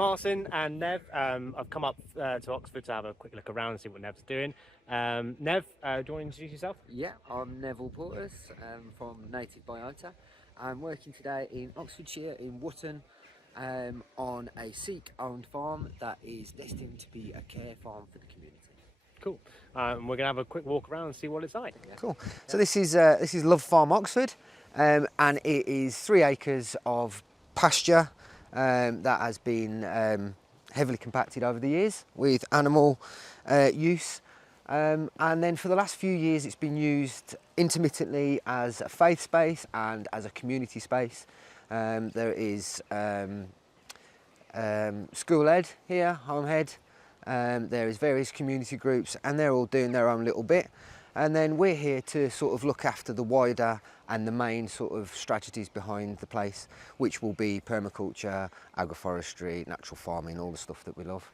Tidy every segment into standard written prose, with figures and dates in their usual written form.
Martin and Nev. I've come up to Oxford to have a quick look around and see what Nev's doing. Nev, do you want to introduce yourself? Yeah, I'm Neville Porters from Native Biota. I'm working today in Oxfordshire in Wootton on a Sikh-owned farm that is destined to be a care farm for the community. Cool. We're going to have a quick walk around and see what it's like. Yeah. Cool. So this is Love Farm Oxford, and it is 3 acres of pasture that has been heavily compacted over the years with animal use. And then for the last few years it's been used intermittently as a faith space and as a community space. There is school ed here, home head. There is various community groups and they're all doing their own little bit. And then we're here to sort of look after the wider and the main sort of strategies behind the place, which will be permaculture, agroforestry, natural farming, all the stuff that we love.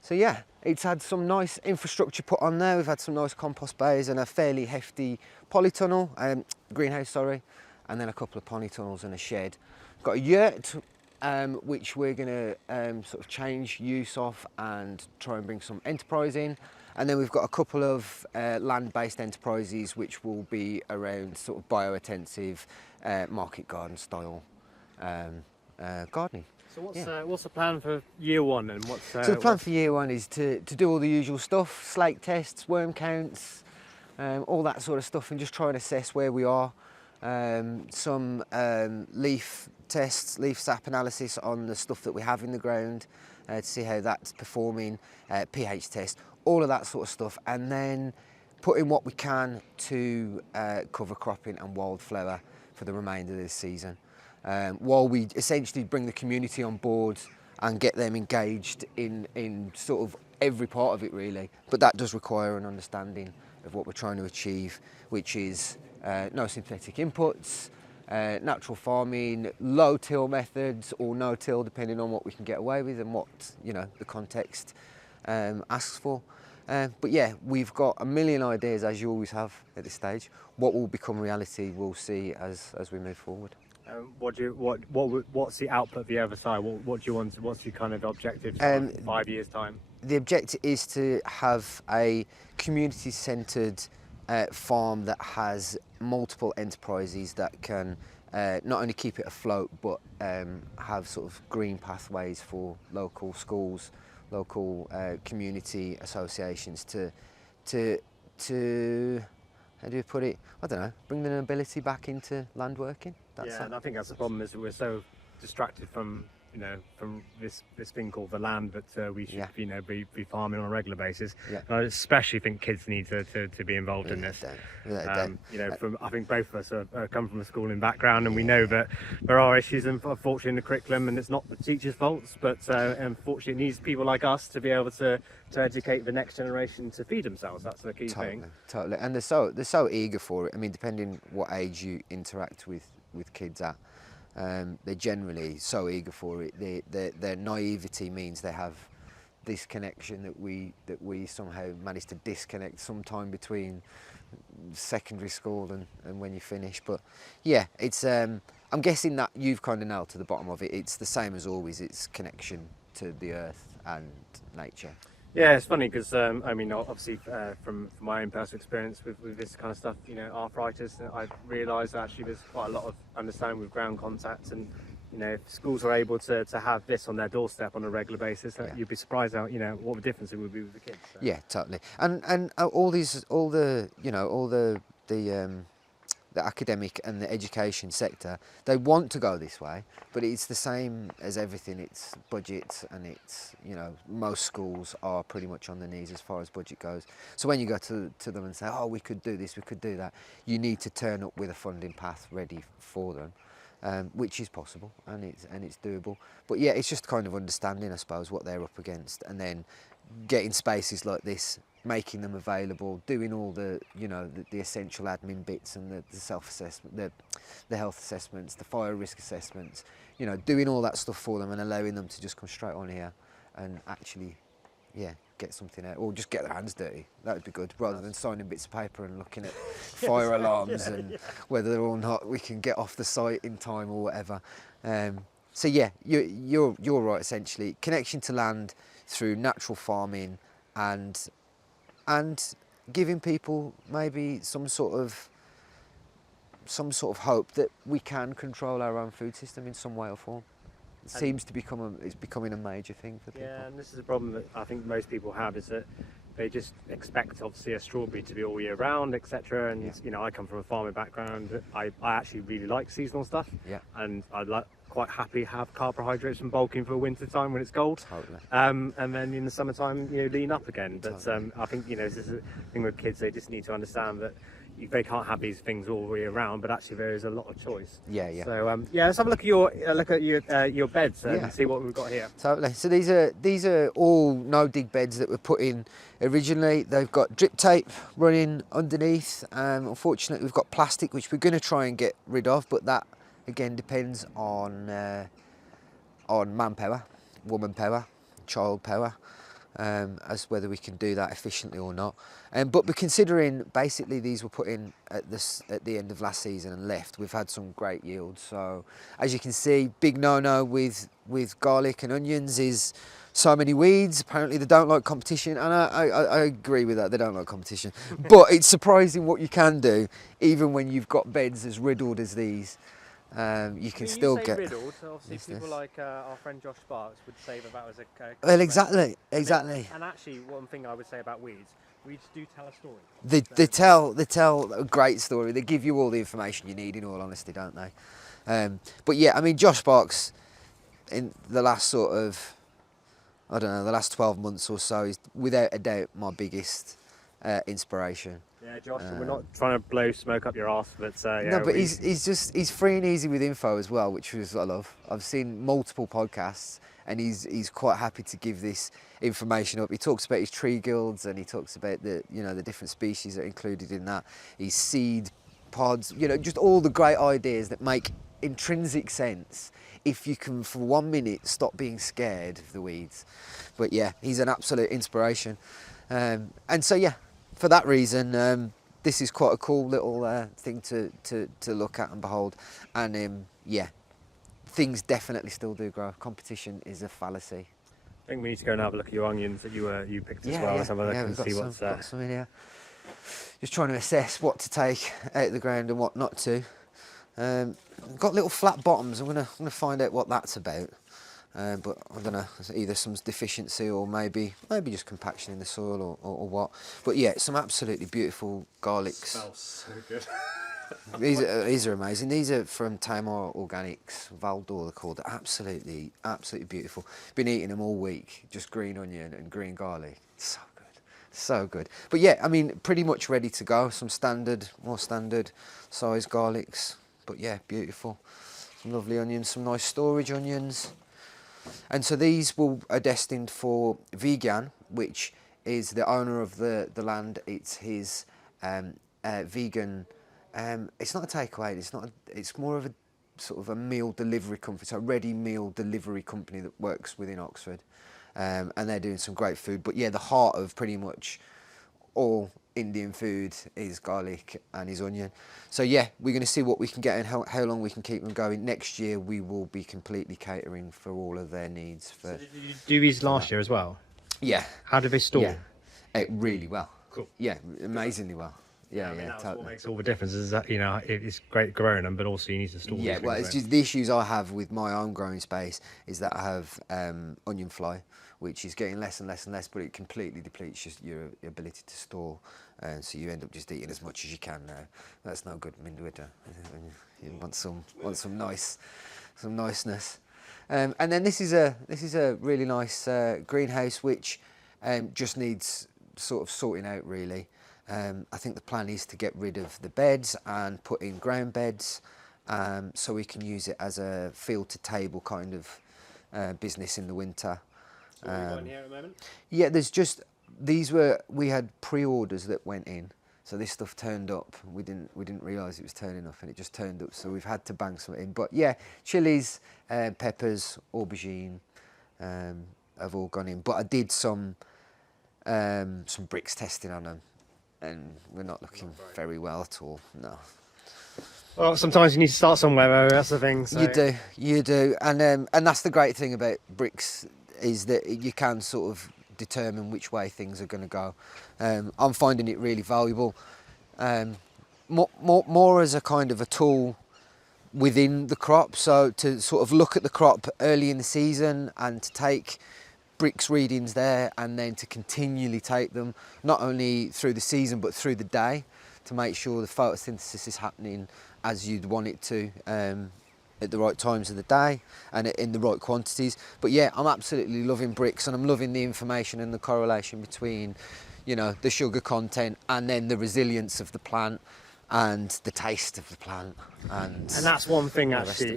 So yeah, it's had some nice infrastructure put on there. We've had some nice compost bays and a fairly hefty polytunnel, greenhouse, sorry, and then a couple of polytunnels and a shed. Got a yurt, which we're going to sort of change use of and try and bring some enterprise in. And then we've got a couple of land-based enterprises which will be around sort of biointensive, market garden style gardening. So what's the plan for year one? And So the plan for year one is to do all the usual stuff, slate tests, worm counts, all that sort of stuff, and just try and assess where we are. Some leaf tests, leaf sap analysis on the stuff that we have in the ground to see how that's performing, pH test, all of that sort of stuff, and then put in what we can to cover cropping and wildflower for the remainder of this season. While we essentially bring the community on board and get them engaged in sort of every part of it really, but that does require an understanding of what we're trying to achieve, which is no synthetic inputs, natural farming, low till methods or no till depending on what we can get away with and what the context asks for. But yeah, we've got a million ideas, as you always have at this stage. What will become reality we'll see as we move forward. What's the output of the other side? What do you want? What's your kind of objective in 5 years' time? The objective is to have a community-centred farm that has multiple enterprises that can not only keep it afloat but have sort of green pathways for local schools, local community associations to how do you put it? I don't know. Bring the nobility back into land working. And I think that's the problem is that we're so distracted from this thing called the land that we should be farming on a regular basis. Yeah. I especially think kids need to be involved in this. I think both of us come from a schooling background, and we know that there are issues, unfortunately, in the curriculum, and it's not the teachers' faults, but unfortunately, it needs people like us to be able to educate the next generation to feed themselves. That's the key thing. Totally, and they're so eager for it. I mean, depending what age you interact with kids at. They're generally so eager for it. Their naivety means they have this connection that we somehow manage to disconnect sometime between secondary school and when you finish. But yeah, it's I'm guessing that you've kind of nailed to the bottom of it. It's the same as always. It's connection to the earth and nature. Yeah, it's funny because I mean, obviously, from my own personal experience with this kind of stuff, arthritis, I've realised actually there's quite a lot of understanding with ground contact, and if schools are able to have this on their doorstep on a regular basis, you'd be surprised how what the difference it would be with the kids. So. Yeah, totally. And all the academic and the education sector, they want to go this way, but it's the same as everything. It's budget, and it's most schools are pretty much on their knees as far as budget goes. So when you go to them and say, oh, we could do this, we could do that, you need to turn up with a funding path ready for them, which is possible and it's doable. But yeah, it's just kind of understanding, I suppose, what they're up against, and then getting spaces like this, making them available, doing all the the essential admin bits and the self-assessment, the health assessments, the fire risk assessments, doing all that stuff for them and allowing them to just come straight on here and actually get something out, or just get their hands dirty. That would be good, rather than signing bits of paper and looking at fire alarms and whether or not we can get off the site in time or whatever. So yeah, you're right. Essentially, connection to land through natural farming, and giving people maybe some sort of hope that we can control our own food system in some way or form. It seems to it's becoming a major thing for people. Yeah, and this is a problem that I think most people have, is that they just expect obviously a strawberry to be all year round, etc. And you know, I come from a farming background. I actually really like seasonal stuff. Yeah. And I'd like quite happy have carbohydrates from bulking for winter time when it's cold. Totally. And then in the summertime, you know, lean up again. But Totally. I think, you know, this is a thing with kids. They just need to understand that they can't have these things all year round, but actually there is a lot of choice. Yeah, yeah. So yeah, let's have a look at your beds and see what we've got here. Totally. So these are all no dig beds that were put in originally. They've got drip tape running underneath. Unfortunately, we've got plastic which we're going to try and get rid of, but that again depends on manpower, woman power, child power. As whether we can do that efficiently or not. But we're considering, basically these were put in at the end of last season and left. We've had some great yields. So as you can see, big no-no with garlic and onions is so many weeds. Apparently they don't like competition, and I agree with that, they don't like competition. But it's surprising what you can do, even when you've got beds as riddled as these. You can still get riddled. So obviously, people like our friend Josh Sparks would say that was a well, exactly. And actually, one thing I would say about weeds do tell a story. They tell a great story. They give you all the information you need, in all honesty, don't they? But yeah, I mean, Josh Sparks, in the last the last 12 months or so, is without a doubt my biggest inspiration. Yeah, Josh, we're not trying to blow smoke up your arse, but yeah. No, but he's free and easy with info as well, which I love. I've seen multiple podcasts, and he's quite happy to give this information up. He talks about his tree guilds, and he talks about the different species that are included in that. His seed pods, just all the great ideas that make intrinsic sense if you can, for 1 minute, stop being scared of the weeds. But yeah, he's an absolute inspiration, and so yeah. For that reason, this is quite a cool little thing to look at and behold. And yeah, things definitely still do grow. Competition is a fallacy. I think we need to go and have a look at your onions that you picked as well. Let's have a look and see what's there. Got some in here. Just trying to assess what to take out of the ground and what not to. Got little flat bottoms. I'm gonna find out what that's about. But I don't know, either some deficiency or maybe just compaction in the soil or what. But yeah, some absolutely beautiful garlics. Smells so good. These are amazing. These are from Tamar Organics, Valdor they're called. Absolutely beautiful. Been eating them all week, just green onion and green garlic. So good. But yeah, I mean, pretty much ready to go. Some more standard size garlics. But yeah, beautiful. Some lovely onions, some nice storage onions. And so these are destined for Vegan, which is the owner of the land. It's his vegan. It's not a takeaway. It's more of a sort of a meal delivery company. It's a ready meal delivery company that works within Oxford, and they're doing some great food. But yeah, the heart of pretty much all Indian food is garlic and is onion. So yeah, we're going to see what we can get and how long we can keep them going. Next year we will be completely catering for all of their needs. So did you do these last year as well? Yeah. How did they store? Yeah, really well. Cool. Yeah, amazingly well. Yeah, I mean, that's totally. what makes all the difference, is that it's great growing them, but also you need to store them. Yeah, well, it's just the issues I have with my own growing space is that I have onion fly, which is getting less and less and less, but it completely depletes your ability to store, and so you end up just eating as much as you can now. That's no good in winter. You want some niceness. And then this is a really nice greenhouse which just needs sort of sorting out really. I think the plan is to get rid of the beds and put in ground beds, so we can use it as a field to table kind of business in the winter. So what have you got in here at the moment? Yeah, we had pre-orders that went in, so this stuff turned up. We didn't realise it was turning up, and it just turned up. So we've had to bang some in. But yeah, chilies, peppers, aubergine, have all gone in. But I did some Brix testing on them, and we're not looking very well at all. No. Well, sometimes you need to start somewhere. That's the thing. So. You do, and that's the great thing about Brix is that you can sort of determine which way things are going to go. I'm finding it really valuable, more as a kind of a tool within the crop. So to sort of look at the crop early in the season and to take Brix readings there, and then to continually take them not only through the season but through the day to make sure the photosynthesis is happening as you'd want it to, at the right times of the day and in the right quantities. But yeah, I'm absolutely loving Brix, and I'm loving the information and the correlation between, you know, the sugar content and then the resilience of the plant and the taste of the plant. And that's one thing actually,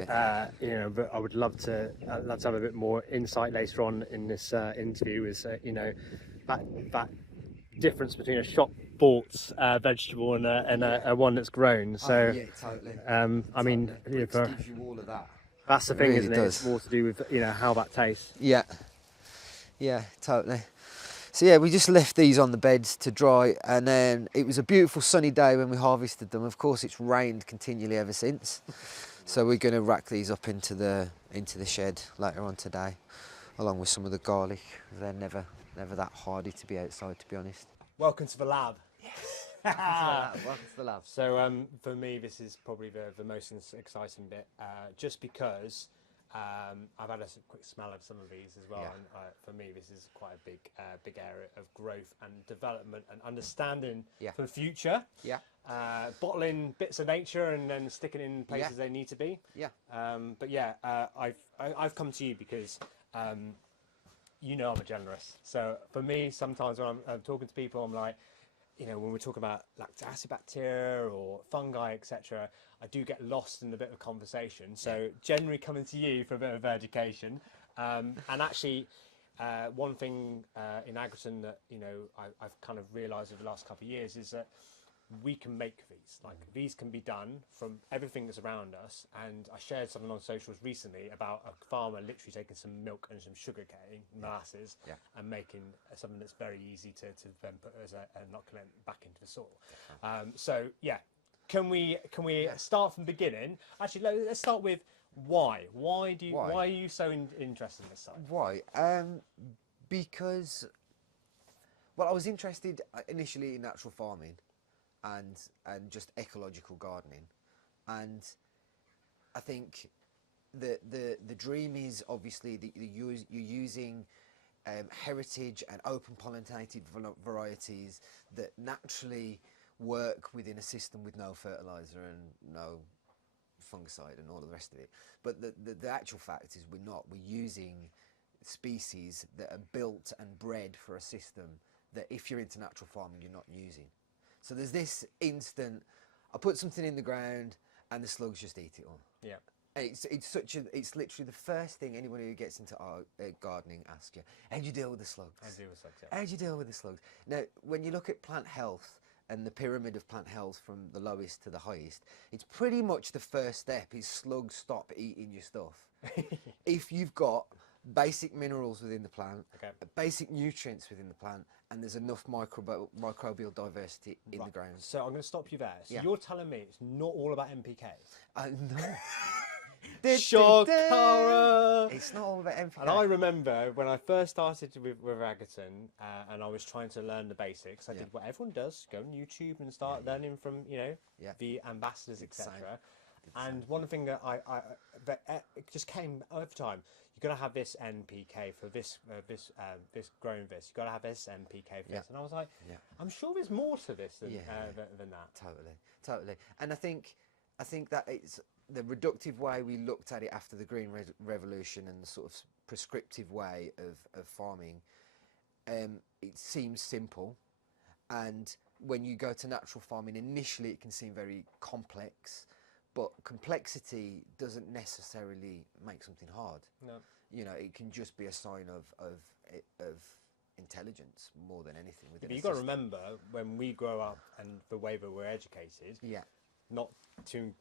you know, but I would love to have a bit more insight later on in this interview is, you know, that difference between a shop bought vegetable and a one that's grown. So yeah, totally. I mean, Brix gives you all of that. That's the thing, really isn't it? does. It's more to do with, you know, how that tastes. Yeah, totally. So yeah, we just left these on the beds to dry, and then it was a beautiful sunny day when we harvested them. Of course, it's rained continually ever since. So we're going to rack these up into the shed later on today, along with some of the garlic. They're never that hardy to be outside, to be honest. Welcome to the lab. Yes. Welcome to the lab. So for me, this is probably the most exciting bit, just because I've had a quick smell of some of these as well, and for me, this is quite a big area of growth and development and understanding for the future. Yeah. Bottling bits of nature and then sticking in places they need to be. Yeah. But yeah, I've come to you because you know I'm a generalist. So for me, sometimes when I'm talking to people, I'm like, you know, when we're talking about lactic acid bacteria or fungi, etc., I do get lost in a bit of conversation. So generally coming to you for a bit of education. And actually, one thing in Agriton that, you know, I've kind of realised over the last couple of years is that we can make these. Like, these can be done from everything that's around us. And I shared something on socials recently about a farmer literally taking some milk and some sugar cane, molasses, and making something that's very easy to then put as an inoculant back into the soil. So yeah, can we start from the beginning? Actually, let's start with why. Why are you so interested in this side? Why? Because, well, I was interested initially in natural farming and just ecological gardening, and I think the dream is obviously that you're using heritage and open pollinated varieties that naturally work within a system with no fertilizer and no fungicide and all the rest of it. But the actual fact is we're using species that are built and bred for a system that if you're into natural farming you're not using. So there's this instant, I put something in the ground and the slugs just eat it all. Yeah. And it's literally the first thing anybody who gets into gardening asks you, how do you deal with the slugs? How do you deal with the slugs? Now, when you look at plant health and the pyramid of plant health from the lowest to the highest, it's pretty much the first step is slugs stop eating your stuff. If you've got basic minerals within the plant, basic nutrients within the plant, and there's enough microbial diversity in the ground. So I'm going to stop you there. So you're telling me it's not all about NPK? No. Shocker! It's not all about NPK. And I remember when I first started with Agriton, and I was trying to learn the basics. I did what everyone does: go on YouTube and start learning from the ambassadors, etc. And one thing that it just came over time. You're gonna have this NPK for this growing this. You've got to have this NPK for this. And I was like, I'm sure there's more to this than that. Totally. And I think that it's the reductive way we looked at it after the Green Revolution and the sort of prescriptive way of farming. It seems simple, and when you go to natural farming, initially it can seem very complex. But complexity doesn't necessarily make something hard. No. You know, it can just be a sign of intelligence more than anything. But you've got to remember, when we grow up and the way that we're educated, not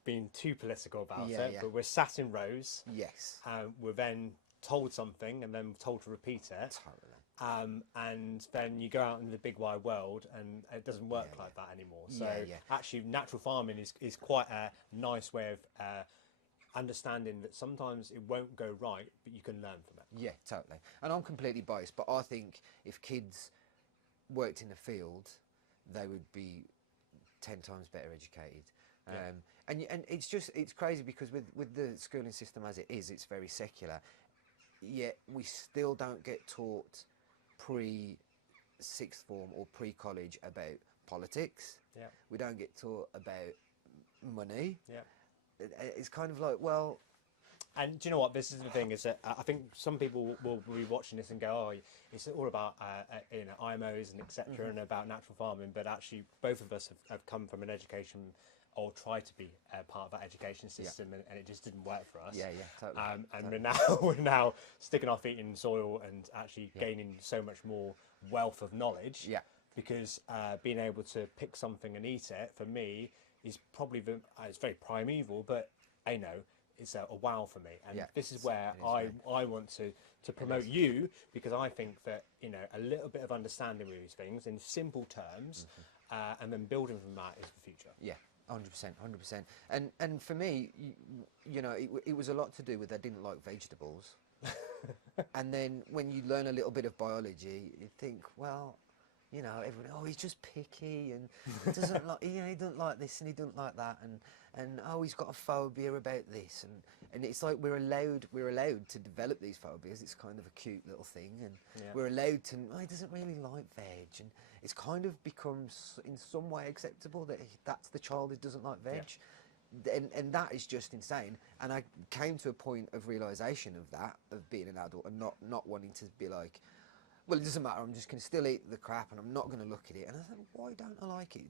being too political about it, but we're sat in rows. Yes. We're then told something and then told to repeat it. Totally. and then you go out in the big wide world and it doesn't work like that anymore. So actually natural farming is quite a nice way of understanding that sometimes it won't go right, but you can learn from it. Yeah, totally. And I'm completely biased, but I think if kids worked in the field, they would be 10 times better educated. And it's crazy because with the schooling system as it is, it's very secular, yet we still don't get taught pre-sixth form or pre-college about politics. Yeah. We don't get taught about money. Yeah. It's kind of like, well... And do you know what? This is the thing, is that I think some people will be watching this and go, oh, it's all about IMOs and etc. and about natural farming, but actually both of us have come from an education or try to be part of that education system, and it just didn't work for us. Yeah, totally. And totally. we're now sticking our feet in the soil and actually gaining so much more wealth of knowledge. Yeah. Because being able to pick something and eat it, for me, is probably it's very primeval, but I know it's a wow for me. And this is where I want to promote you, because I think that, you know, a little bit of understanding with these things in simple terms, and then building from that is the future. Yeah. 100%. And for me, you know, it was a lot to do with I didn't like vegetables. And then when you learn a little bit of biology, you think, well, you know, everyone, oh, he's just picky and he doesn't like, you know, he doesn't like this and he doesn't like that, and oh, he's got a phobia about this, and it's like we're allowed to develop these phobias. It's kind of a cute little thing, and we're allowed to. Oh, he doesn't really like veg, and it's kind of becomes in some way acceptable that that's the child who doesn't like veg. And that is just insane. And I came to a point of realisation of that, of being an adult and not wanting to be like, well, it doesn't matter, I'm just going to still eat the crap and I'm not going to look at it. And I thought, why don't I like it?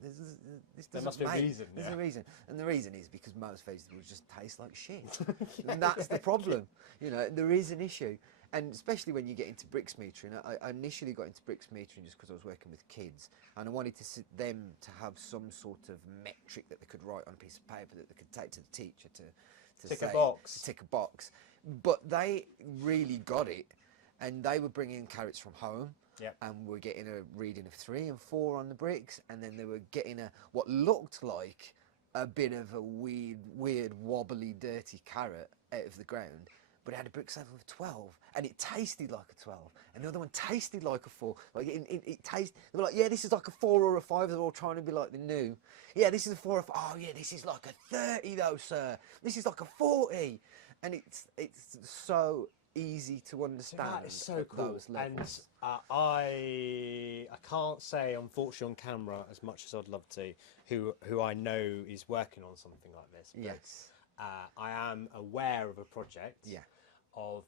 There must be a reason. There's a reason. And the reason is because most vegetables just taste like shit. And that's the problem. You know, there is an issue. And especially when you get into Brix metering. I initially got into Brix metering just because I was working with kids. And I wanted them to have some sort of metric that they could write on a piece of paper that they could take to the teacher to tick a box. To tick a box. But they really got it. And they were bringing carrots from home, and we're getting a reading of 3 and 4 on the Brix, and then they were getting what looked like a bit of a weird, wobbly, dirty carrot out of the ground, but it had a Brix level of 12, and it tasted like a 12, and the other one tasted like a 4. Like it tasted. They were like, yeah, this is like a 4 or a 5. They're all trying to be like the new. Yeah, this is a 4 or 5. Oh yeah, this is like a 30 though, sir. This is like a 40, and it's so easy to understand. That is so cool. Those levels. And I can't say, unfortunately, on camera as much as I'd love to, who I know is working on something like this. But, yes. I am aware of a project Yeah. of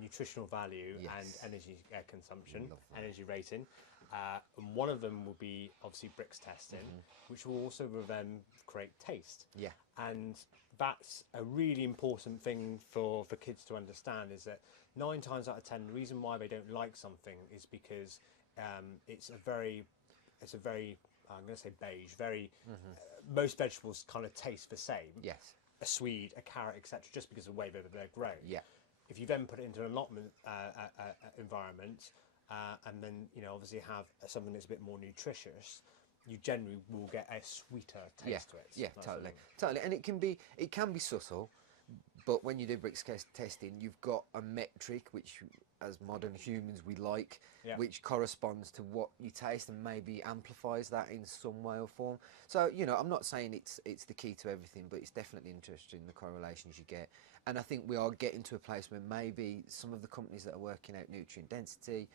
nutritional value Yes. and energy consumption, energy rating. And one of them will be obviously Brix testing, which will also then create taste. Yeah. And that's a really important thing for kids to understand, is that 9 times out of 10, the reason why they don't like something is because it's a very, I'm going to say beige, most vegetables kind of taste the same. Yes. A swede, a carrot, etc., just because of the way that they're grown. Yeah. If you then put it into an allotment environment, and then, you know, obviously have something that's a bit more nutritious, you generally will get a sweeter taste to it. Yeah, totally. And it can be subtle, but when you do Brix testing, you've got a metric which, as modern humans, we like, which corresponds to what you taste and maybe amplifies that in some way or form. So, you know, I'm not saying it's the key to everything, but it's definitely interesting, the correlations you get. And I think we are getting to a place where maybe some of the companies that are working out nutrient density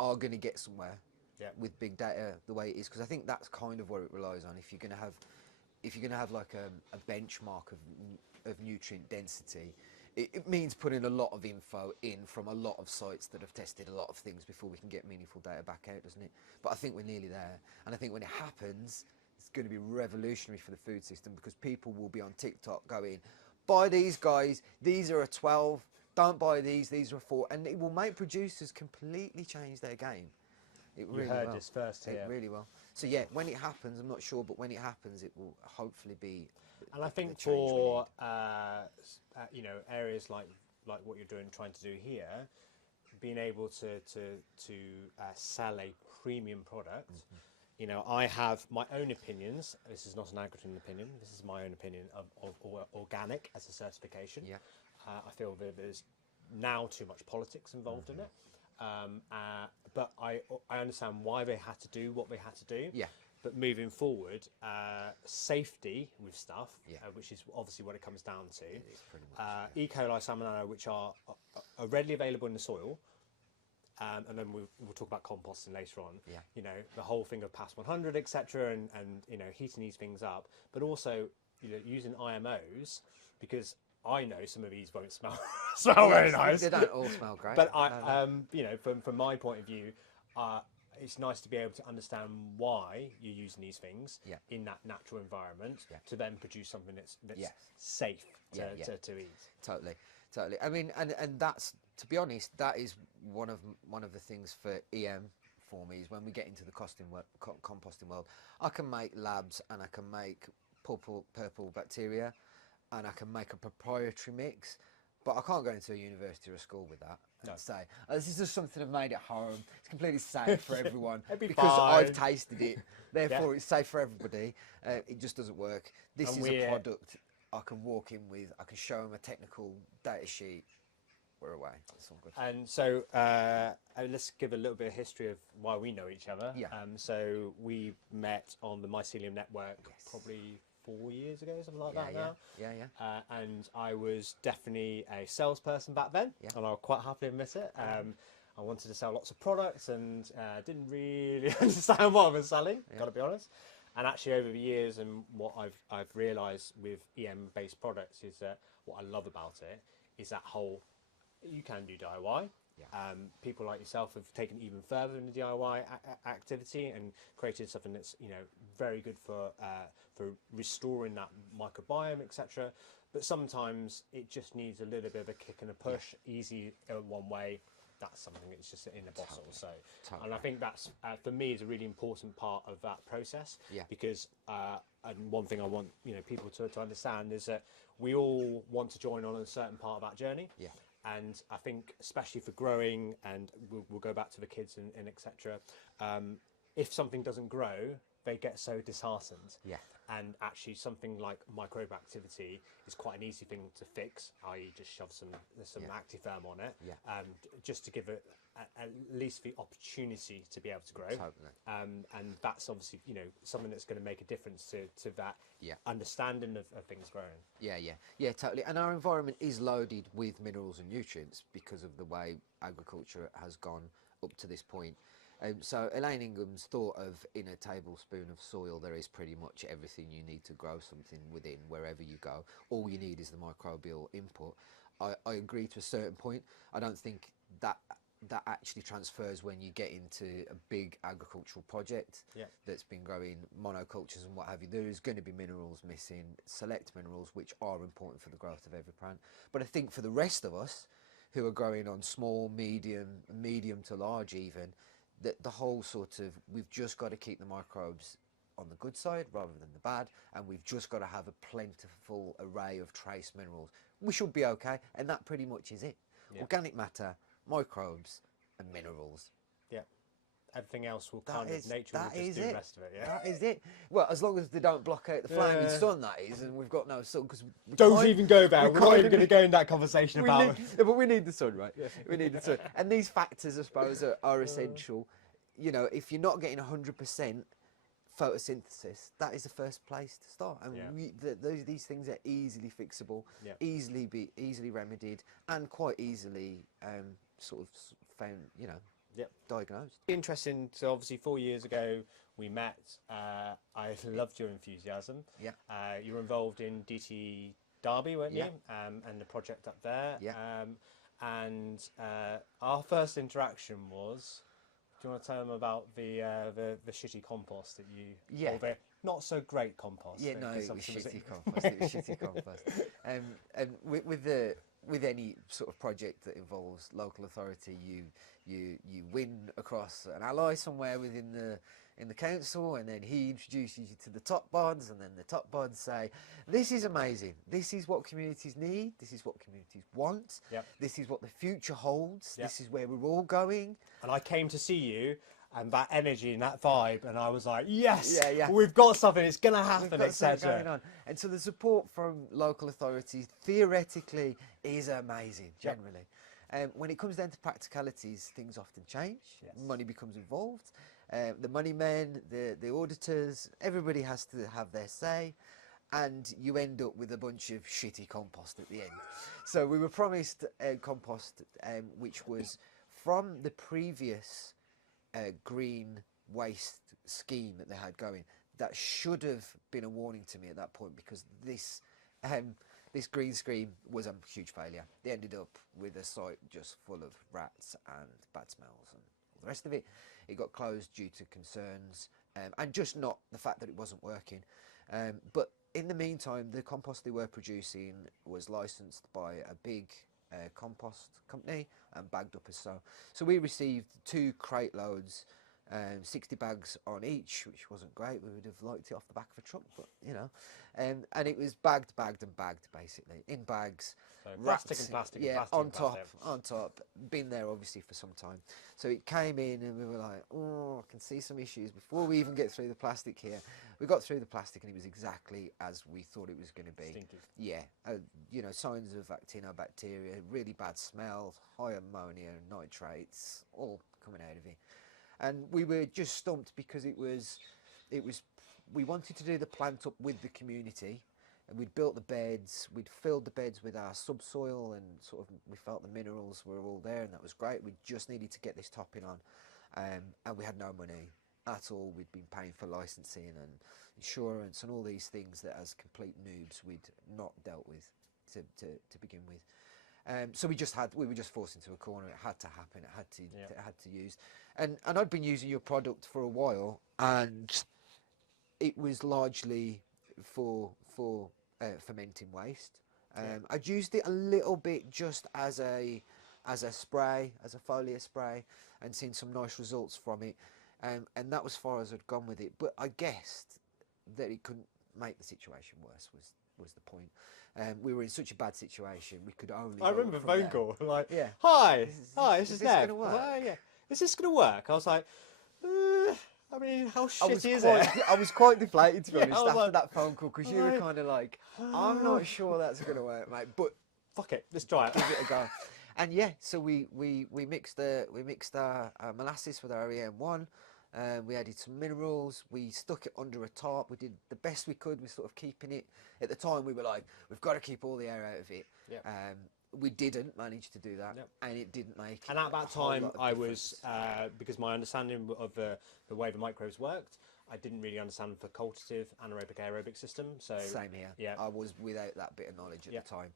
are going to get somewhere with big data the way it is, because I think that's kind of what it relies on. If you're going to have like a benchmark of nutrient density, it means putting a lot of info in from a lot of sites that have tested a lot of things before we can get meaningful data back out, doesn't it? But I think we're nearly there, and I think when it happens, it's going to be revolutionary for the food system, because people will be on TikTok going, buy these guys, these are a 12, don't buy these are a 4, and it will make producers completely change their game. It really heard will. this first here. It really will. So yeah, when it happens, I'm not sure, but when it happens, it will hopefully be. And I think for you know, areas like what you're doing, trying to do here, being able to sell a premium product, you know, I have my own opinions. This is not an Agrotone opinion. This is my own opinion of organic as a certification. Yeah. I feel that there's now too much politics involved in it. But I understand why they had to do what they had to do. Yeah. But moving forward, safety with stuff, Yeah. which is obviously what it comes down to. It is pretty much, E. coli, Salmonella, which are readily available in the soil. And then we'll talk about composting later on. Yeah. You know, the whole thing of PAS 100, etc., and you know, heating these things up, but also, you know, using IMOs, because I know some of these won't smell very nice. They don't all smell great. But you know, from my point of view, it's nice to be able to understand why you're using these things in that natural environment to then produce something that's safe to eat. Totally. I mean, and that's, to be honest, that is one of the things for EM for me, is when we get into the composting world, I can make labs and I can make purple bacteria and I can make a proprietary mix, but I can't go into a university or a school with that and say, this is just something I've made at home, it's completely safe for everyone because I've tasted it, therefore it's safe for everybody. It just doesn't work. This is a product I can walk in with, I can show them a technical data sheet, we're away. That's all good. And so let's give a little bit of history of why we know each other. Yeah. So we met on the Mycelium network probably 4 years ago, something like that now. Yeah. And I was definitely a salesperson back then, and I'll quite happily admit it. I wanted to sell lots of products and didn't really understand what I was selling, got to be honest. And actually over the years, and what I've realised with EM-based products is that what I love about it is that whole, you can do DIY. People like yourself have taken it even further in the DIY activity and created something that's, you know, very good for restoring that microbiome, etc. But sometimes it just needs a little bit of a kick and a push. Easy one way. That's something that's just in a bottle. And I think that's for me is a really important part of that process. Because and one thing I want, you know, people to understand is that we all want to join on a certain part of that journey. And I think, especially for growing, and we'll go back to the kids and etc. If something doesn't grow, they get so disheartened. And actually, something like microbe activity is quite an easy thing to fix, i.e., just shove some Actifirm on it, just to give it at least the opportunity to be able to grow. And that's obviously, you know, something that's going to make a difference to that understanding of things growing. Yeah, totally. And our environment is loaded with minerals and nutrients because of the way agriculture has gone up to this point. So Elaine Ingham's thought of, in a tablespoon of soil there is pretty much everything you need to grow something within wherever you go. All you need is the microbial input. I agree to a certain point. I don't think that actually transfers when you get into a big agricultural project that's been growing monocultures and what have you. There is going to be minerals missing, select minerals, which are important for the growth of every plant. But I think for the rest of us who are growing on small, medium to large even, the whole sort of, we've just got to keep the microbes on the good side rather than the bad, and we've just got to have a plentiful array of trace minerals. We should be okay, and that pretty much is it. Organic matter, microbes, and minerals. Everything else will nature will just do the rest of it. That is it. Well, as long as they don't block out the flaming sun, that is, and we've got no sun, because don't even go there. We're not even going to go in that conversation about it. But we need the sun, right? We need the sun, and these factors, I suppose, are essential. You know, if you're not getting 100% photosynthesis, that is the first place to start. And these things are easily fixable, easily remedied, and quite easily sort of found, you know, diagnosed. Interesting. So obviously 4 years ago we met. I loved your enthusiasm. You were involved in DT Derby, weren't you? And the project up there. And our first interaction was. Do you want to tell them about the shitty compost that you? Or the not so great compost. It was shitty compost. It was shitty compost. And with the with any sort of project that involves local authority, you win across an ally somewhere within the council, and then he introduces you to the top bods, and then the top bods say, this is amazing, this is what communities need, this is what communities want, this is what the future holds, this is where we're all going. And I came to see you, and that energy and that vibe, and I was like, yes, yeah. we've got something, it's going to happen, etc. And so the support from local authorities theoretically is amazing, generally. When it comes down to practicalities, things often change. Money becomes involved. The money men, the auditors, everybody has to have their say, and you end up with a bunch of shitty compost at the end. So we were promised compost, which was from the previous green waste scheme that they had going. That should have been a warning to me at that point, because this green scheme was a huge failure. They ended up with a site just full of rats and bad smells and all the rest of it. It got closed due to concerns, and just not the fact that it wasn't working. But in the meantime, the compost they were producing was licensed by a big compost company and bagged up as so. So we received 2 crate loads, 60 bags on each, which wasn't great. We would have liked it off the back of a truck, but you know. And it was bagged, basically, in bags. So plastic and plastic, yeah, and plastic on top. Been there obviously for some time. So it came in, and we were like, oh, I can see some issues before we even get through the plastic here. We got through the plastic, and it was exactly as we thought it was going to be. Stinky. Yeah, you know, signs of actinobacteria, really bad smell, high ammonia, nitrates, all coming out of it. And we were just stumped because we wanted to do the plant up with the community, and we'd built the beds, we'd filled the beds with our subsoil, and sort of we felt the minerals were all there, and that was great. We just needed to get this topping on, and we had no money at all. We'd been paying for licensing and insurance and all these things that as complete noobs we'd not dealt with to begin with. So we were just forced into a corner. It had to happen. It had to use, and I'd been using your product for a while, and it was largely for fermenting waste. I'd used it a little bit just as a spray, as a foliar spray, and seen some nice results from it, and that was as far as I'd gone with it. But I guessed that it couldn't make the situation worse. Was the point. We were in such a bad situation, we could only... I remember the phone call, like, yeah. Hi, this is Nev. Going to work? Yeah. Is this going to work? I was like, I mean, how shitty is it? I was quite deflated, to be honest, after like, that phone call, because you were kind of like, I'm not sure that's going to work, mate, but... Fuck it, let's try it. Give it a go. And yeah, so we mixed our molasses with our EM1. We added some minerals, we stuck it under a tarp, we did the best we could with sort of keeping it. At the time we were like, we've got to keep all the air out of it. Yep. We didn't manage to do that, and it didn't make And at that time I was, difference. because my understanding of the way the microbes worked, I didn't really understand the facultative anaerobic aerobic system. So same here. Yeah. I was without that bit of knowledge at the time.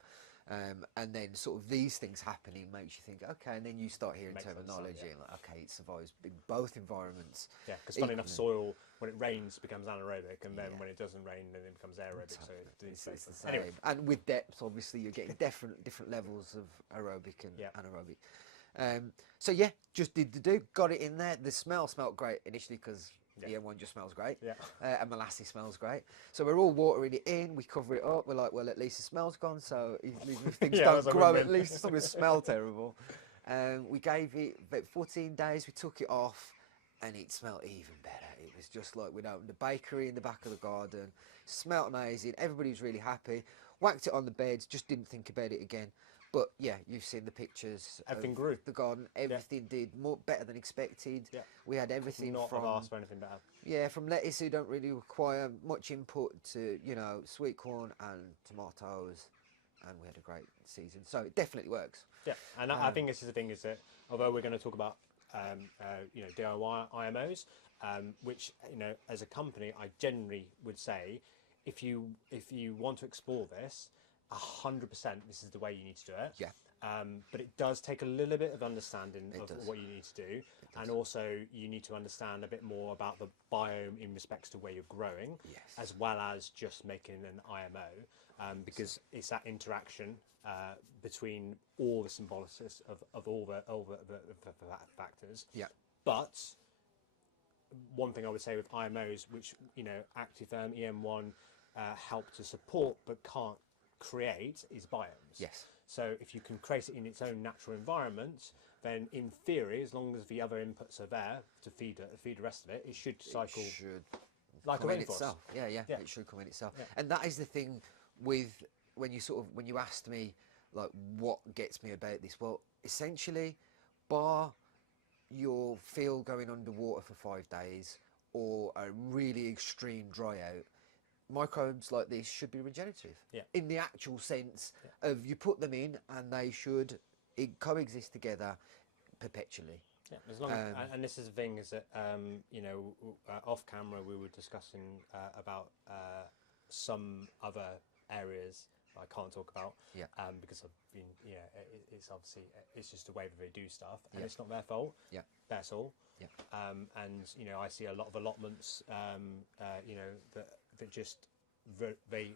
And then sort of these things happening makes you think, okay, and then you start hearing terminology and like, okay, it survives in both environments. Yeah, because funny enough, soil, when it rains, becomes anaerobic, and then when it doesn't rain, then it becomes aerobic. So it's the same. Anyway. And with depth, obviously, you're getting different levels of aerobic and anaerobic. So yeah, just did the do, got it in there. The smelled great initially because the M1 just smells great, and molasses smells great. So we're all watering it in, we cover it up, we're like, well, at least the smell's gone, so if things don't grow, at least it's not going to smell terrible. We gave it about 14 days, we took it off, and it smelled even better. It was just like we'd opened a bakery in the back of the garden, smelled amazing, everybody was really happy, whacked it on the beds, just didn't think about it again. But yeah, you've seen the pictures. Everything grew. The garden, everything did better than expected. Yeah. We had everything Not from... have asked for anything better. Yeah, from lettuce who don't really require much input to, you know, sweet corn and tomatoes, and we had a great season. So it definitely works. Yeah, and I think this is the thing, is that although we're going to talk about you know, DIY IMOs, which, you know, as a company, I generally would say, if you want to explore this, 100% this is the way you need to do it. Yeah. But it does take a little bit of understanding of what you need to do, and also you need to understand a bit more about the biome in respects to where you're growing, as well as just making an IMO, because it's that interaction between all the symbolosis of all the factors. Yeah. But one thing I would say with IMOs, which Actitherm, EM1 help to support but can't create, is biomes. Yes. So if you can create it in its own natural environment, then in theory, as long as the other inputs are there to feed the rest of it, it should cycle like a come in rainforest. itself. Yeah, it should come in itself. Yeah. And that is the thing with when you asked me like what gets me about this. Well, essentially, bar your field going underwater for 5 days or a really extreme dry out, microbes like this should be regenerative. Yeah. In the actual sense of you put them in and they should coexist together perpetually. Yeah, as long as, and this is the thing is that off camera we were discussing about some other areas I can't talk about because I've been it's obviously it's just the way that they do stuff and it's not their fault. Yeah, that's all. Yeah, and I see a lot of allotments that just they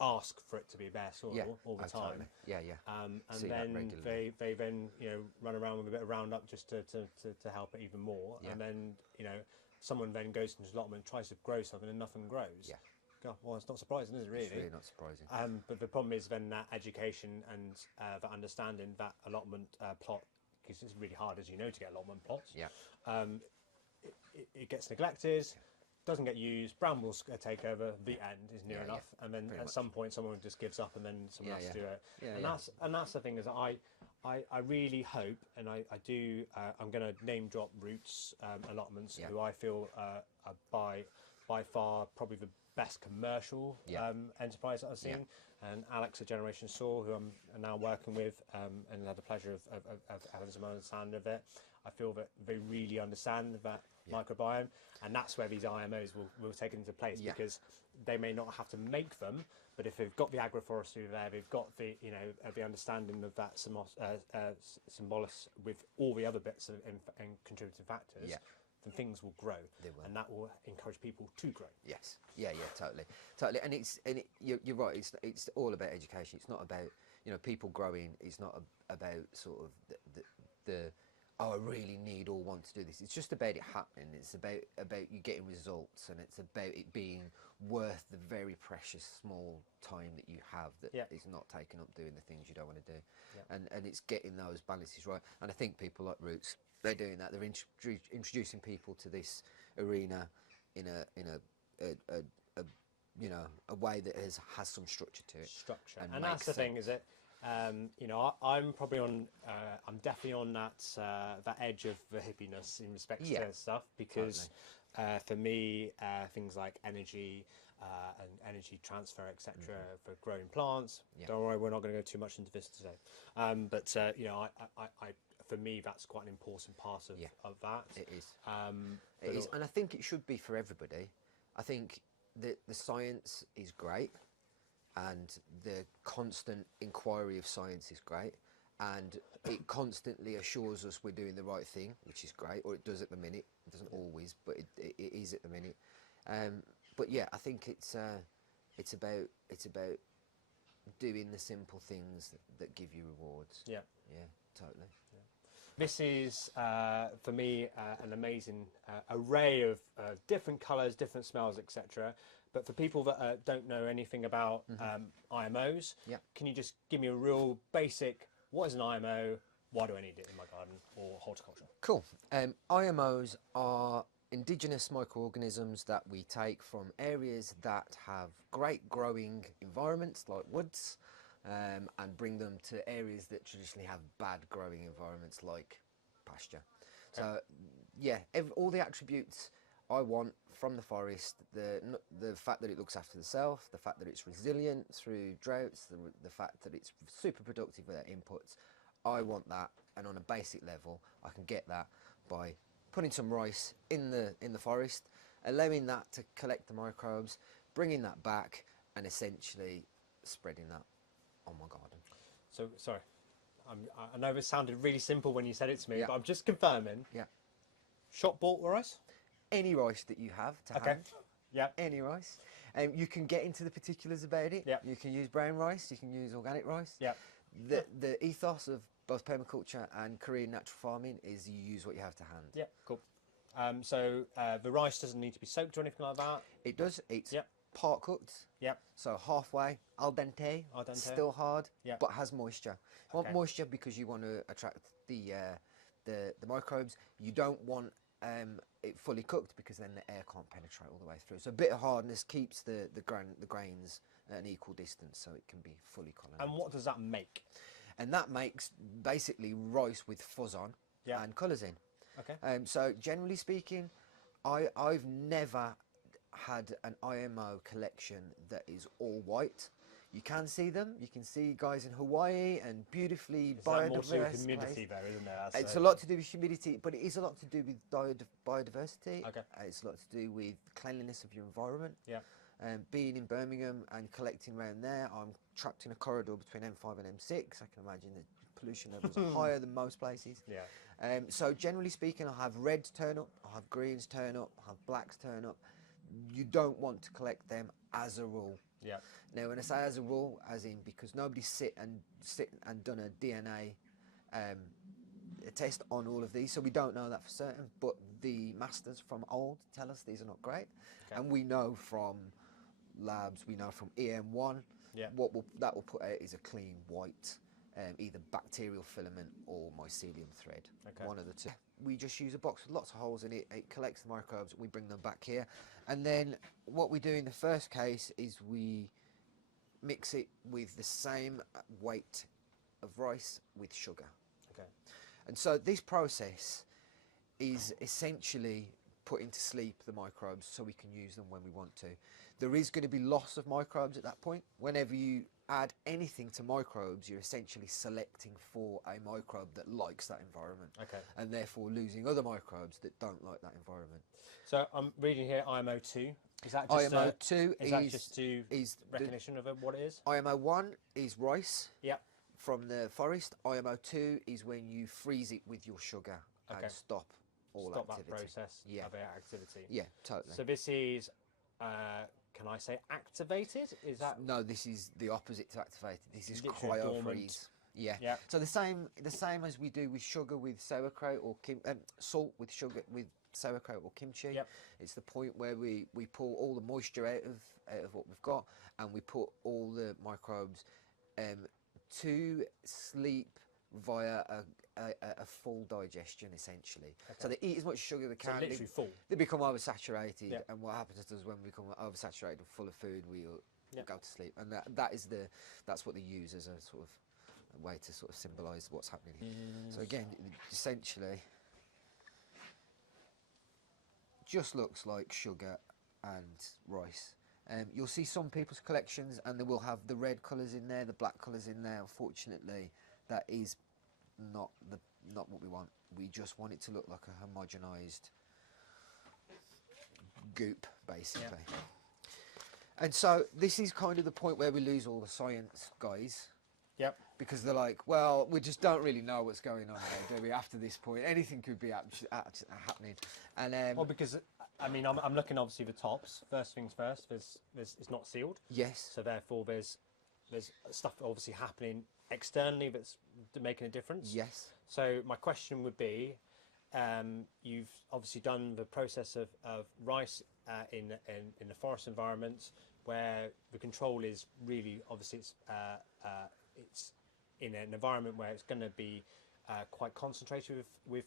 ask for it to be their soil all the time. Totally. And then they then run around with a bit of Roundup just to help it even more. And then someone then goes into the allotment, tries to grow something, and nothing grows. Yeah. God, well, it's not surprising, is it really? It's really not surprising. But the problem is then that education and that understanding that allotment plot, because it's really hard, as you know, to get allotment plots. Yeah. It gets neglected. Doesn't get used, brambles take over, the end is near enough, and then at some point someone just gives up and then someone has to do it. And that's the thing is I really hope, and I do, I'm going to name drop Roots allotments, who I feel are by far probably the best commercial enterprise that I've seen, and Alex at Generation Soil, who I'm now working with, and had the pleasure of having some understanding of it. I feel that they really understand that microbiome, and that's where these IMOs will take into place, because they may not have to make them, but if they've got the agroforestry there, they've got the the understanding of that symbolis with all the other bits and contributing factors. Then things will grow, and that will encourage people to grow. Yes, totally. And you're right. It's all about education. It's not about people growing. It's not about sort of the I really need or want to do this. It's just about it happening. It's about you getting results, and it's about it being worth the very precious small time that you have that is not taken up doing the things you don't want to do. And it's getting those balances right. And I think people like Roots, they're doing that. They're introducing people to this arena in a way that has some structure to it. And that's the thing, is that I'm probably on. I'm definitely on that edge of the hippiness in respect to stuff, because for me, things like energy and energy transfer, etc., for growing plants. Don't worry, we're not going to go too much into this today. But I for me, that's quite an important part of that. It is. It is, and I think it should be for everybody. I think that the science is great, and the constant inquiry of science is great, and it constantly assures us we're doing the right thing, which is great, or it does at the minute. It doesn't always, but it is at the minute. But I think it's about doing the simple things that give you rewards. Yeah, totally. This is, for me, an amazing array of different colours, different smells, etc. But for people that don't know anything about IMOs, can you just give me a real basic, what is an IMO, why do I need it in my garden or horticulture? Cool. IMOs are indigenous microorganisms that we take from areas that have great growing environments like woods, and bring them to areas that traditionally have bad growing environments like pasture. So all the attributes I want from the forest, the fact that it looks after itself, the fact that it's resilient through droughts, the fact that it's super productive with their inputs, I want that, and on a basic level I can get that by putting some rice in the forest, allowing that to collect the microbes, bringing that back, and essentially spreading that on my garden. So, sorry, I know it sounded really simple when you said it to me, Yeah. but I'm just confirming. Yeah. Shop bought rice? Any rice that you have to Okay. hand. Yeah. Any rice. You can get into the particulars about it. Yeah. You can use brown rice, you can use organic rice. Yeah. The ethos of both permaculture and Korean natural farming is you use what you have to hand. Yeah, cool. So the rice doesn't need to be soaked or anything like that? It does. It's Yep. part cooked. Yep. So halfway, al dente, Al dente. still hard, Yeah. but has moisture. You want Okay. moisture because you want to attract the microbes. You don't want it fully cooked because then the air can't penetrate all the way through. So a bit of hardness keeps the grains at an equal distance, so it can be fully colonized. And what does that make? And that makes basically rice with fuzz on Yeah. and colours in. Okay. So generally speaking, I've never had an IMO collection that is all white. You can see them. You can see guys in Hawaii and beautifully Is that more to do with biodiverse humidity place. though, isn't there? It's a lot to do with humidity, but it is a lot to do with biodiversity. Okay. It's a lot to do with cleanliness of your environment. Yeah. Being in Birmingham and collecting around there, I'm trapped in a corridor between M5 and M6. I can imagine the pollution levels are higher than most places. Yeah. So generally speaking, I'll have reds turn up, I'll have greens turn up, I'll have blacks turn up. You don't want to collect them as a rule. Yeah. Now, when I say as a rule, as in because nobody's sit and done a DNA a test on all of these, so we don't know that for certain. But the masters from old tell us these are not great, and we know from labs, we know from EM1, that will put out is a clean white, either bacterial filament or mycelium thread, one of the two. We just use a box with lots of holes in it, it collects the microbes, we bring them back here, and then what we do in the first case is we mix it with the same weight of rice with sugar. Okay. And so this process is essentially putting to sleep the microbes so we can use them when we want to. There is going to be loss of microbes at that point. Whenever you add anything to microbes, you're essentially selecting for a microbe that likes that environment. Okay. And therefore losing other microbes that don't like that environment. So I'm reading here IMO 2. Is that just IMO 2 is recognition of what it is? IMO 1 is rice. Yep. From the forest. IMO 2 is when you freeze it with your sugar and stop all activity. That process of activity. Yeah, totally. So this is, can I say activated? Is that? No, this is the opposite to activated. This is literally cryo-freeze. Yeah. So the same as we do with sugar with sauerkraut or salt with sugar with sauerkraut or kimchi. Yep. It's the point where we pull all the moisture out of what we've got and we put all the microbes to sleep via a full digestion, essentially. So they eat as much sugar as they can. So literally full. They become oversaturated, and what happens to us when we become oversaturated and full of food, we'll go to sleep. And that's what they use as a sort of a way to sort of symbolise what's happening here. So again, essentially, just looks like sugar and rice. You'll see some people's collections and they will have the red colours in there, the black colours in there. Unfortunately, that is not what we want. We just want it to look like a homogenised goop, basically. Yeah. And so this is kind of the point where we lose all the science guys. Yep. Because they're like, well, we just don't really know what's going on here, do we? After this point, anything could be happening. And well, because I mean, I'm looking obviously the tops. First things first. It's not sealed. Yes. So therefore, there's stuff obviously happening externally that's making a difference. Yes. So my question would be, you've obviously done the process of rice in the forest environment where the control is really obviously it's in an environment where it's going to be quite concentrated with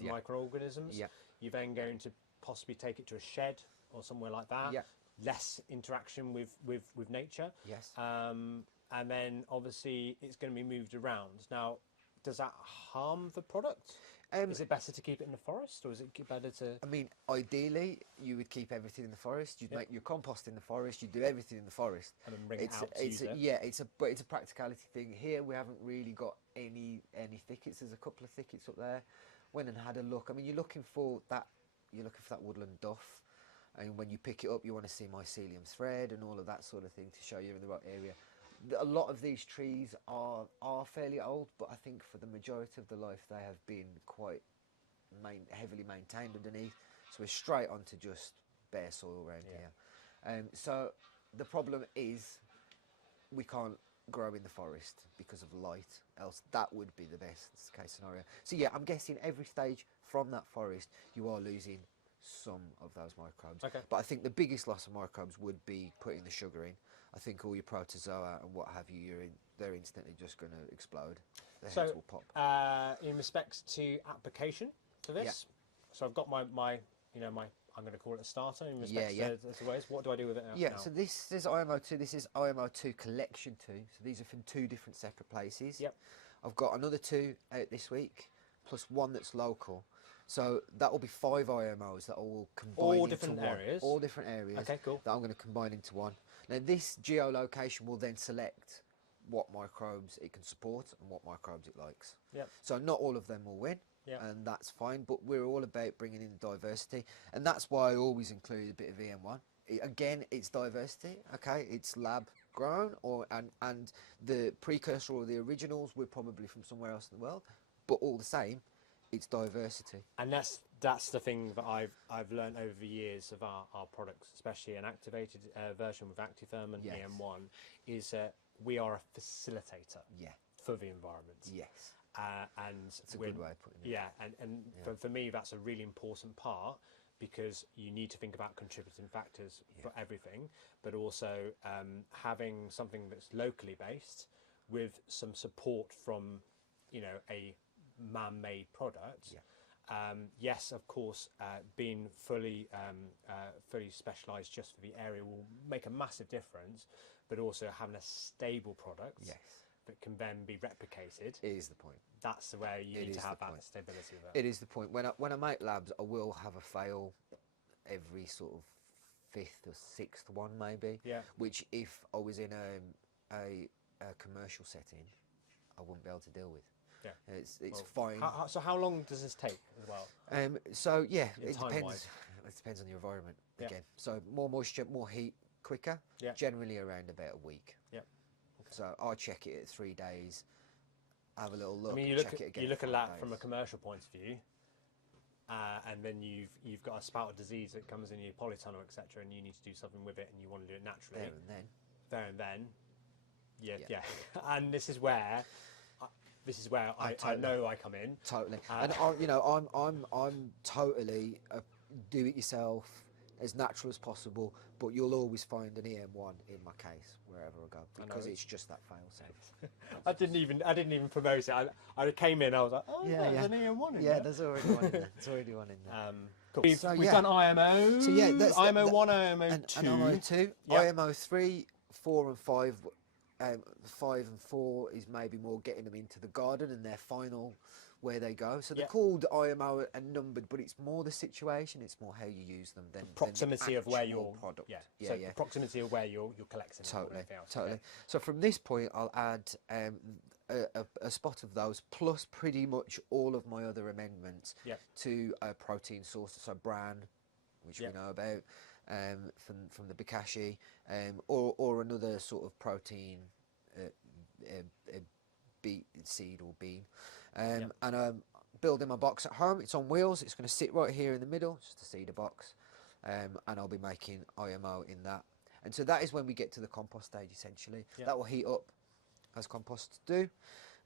microorganisms. Yeah. You're then going to possibly take it to a shed or somewhere like that. Yeah. Less interaction with nature. Yes. And then obviously it's going to be moved around. Now, does that harm the product? Is it better to keep it in the forest, or is it better to? I mean, ideally, you would keep everything in the forest. You'd make your compost in the forest. You'd do everything in the forest. And then bring it out to use it. Yeah, but it's a practicality thing. Here, we haven't really got any thickets. There's a couple of thickets up there. Went and had a look. I mean, you're looking for that woodland duff. And when you pick it up, you want to see mycelium thread and all of that sort of thing to show you're in the right area. a lot of these trees are fairly old, but I think for the majority of the life they have been quite heavily maintained underneath. So we're straight onto just bare soil around here. So the problem is we can't grow in the forest because of light, else that would be the best case scenario. So yeah, I'm guessing every stage from that forest you are losing some of those microbes. Okay. But I think the biggest loss of microbes would be putting the sugar in. I think all your protozoa and what have you, they're instantly just going to explode. Their heads will pop. In respects to application for this, so I've got my I'm going to call it a starter in respect to ways. What do I do with it now? Yeah, so this is IMO2, this is IMO2 collection 2. So these are from 2 different separate places. Yep. I've got another 2 out this week, plus 1 that's local. So that will be 5 IMOs that I will combine all into different one. areas? All different areas. Okay, cool. That I'm going to combine into one. Now this geolocation will then select what microbes it can support and what microbes it likes. Yep. So not all of them will win. Yeah. And that's fine, but we're all about bringing in diversity, and that's why I always include a bit of EM1. Again, it's diversity, okay? It's lab grown, and the precursor or the originals were probably from somewhere else in the world, but all the same, it's diversity. And that's the thing that I've learned over the years of our products, especially an activated version with Actitherm and EM1, is we are a facilitator for the environment. Yes. And it's a good way of putting it. Yeah, and for me, that's a really important part, because you need to think about contributing factors for everything, but also having something that's locally based with some support from, a man-made product. Yes, of course, being fully specialised just for the area will make a massive difference, but also having a stable product that can then be replicated. It is the point. That's where you need to have that stability of it. It is the point. When I make labs, I will have a fail every sort of 5th or 6th one maybe. Yeah. Which if I was in a commercial setting, I wouldn't be able to deal with. Yeah. It's fine. So how long does this take as well? So yeah, it time-wise? depends. It depends on the environment again. So more moisture, more heat, quicker. Yeah. Generally around about a week. Yeah. So I check it at 3 days, have a little look. I mean, check it again. you look at 5 that days. from a commercial point of view, and then you've got a spout of disease that comes in your polytunnel, etc., and you need to do something with it, and you want to do it naturally. There and then. Yeah. And this is where I know I come in. Totally. And I'm totally do it yourself, as natural as possible, but you'll always find an EM1 in my case wherever I go, because it's just that fail safe. I didn't even promote it. I came in, I was like, there's an EM1 in there. Yeah, there's already one in there. There's already one in there. Cool. We've done IMO. So yeah, that's IMO 1, IMO 2. And IMO 2, IMO 3, 4 and 5. 5 and 4 is maybe more getting them into the garden and their final where they go. So they're called IMO and numbered, but it's more the situation, it's more how you use them than proximity than of where your product. The proximity of where you're collecting. Totally. So from this point, I'll add a spot of those plus pretty much all of my other amendments to a protein source. So bran, which we know about, from the Bokashi, or another sort of protein seed or bean. And I'm building my box at home. It's on wheels. It's going to sit right here in the middle, just a seeder box. And I'll be making IMO in that. And so that is when we get to the compost stage, essentially. That will heat up, as composts do.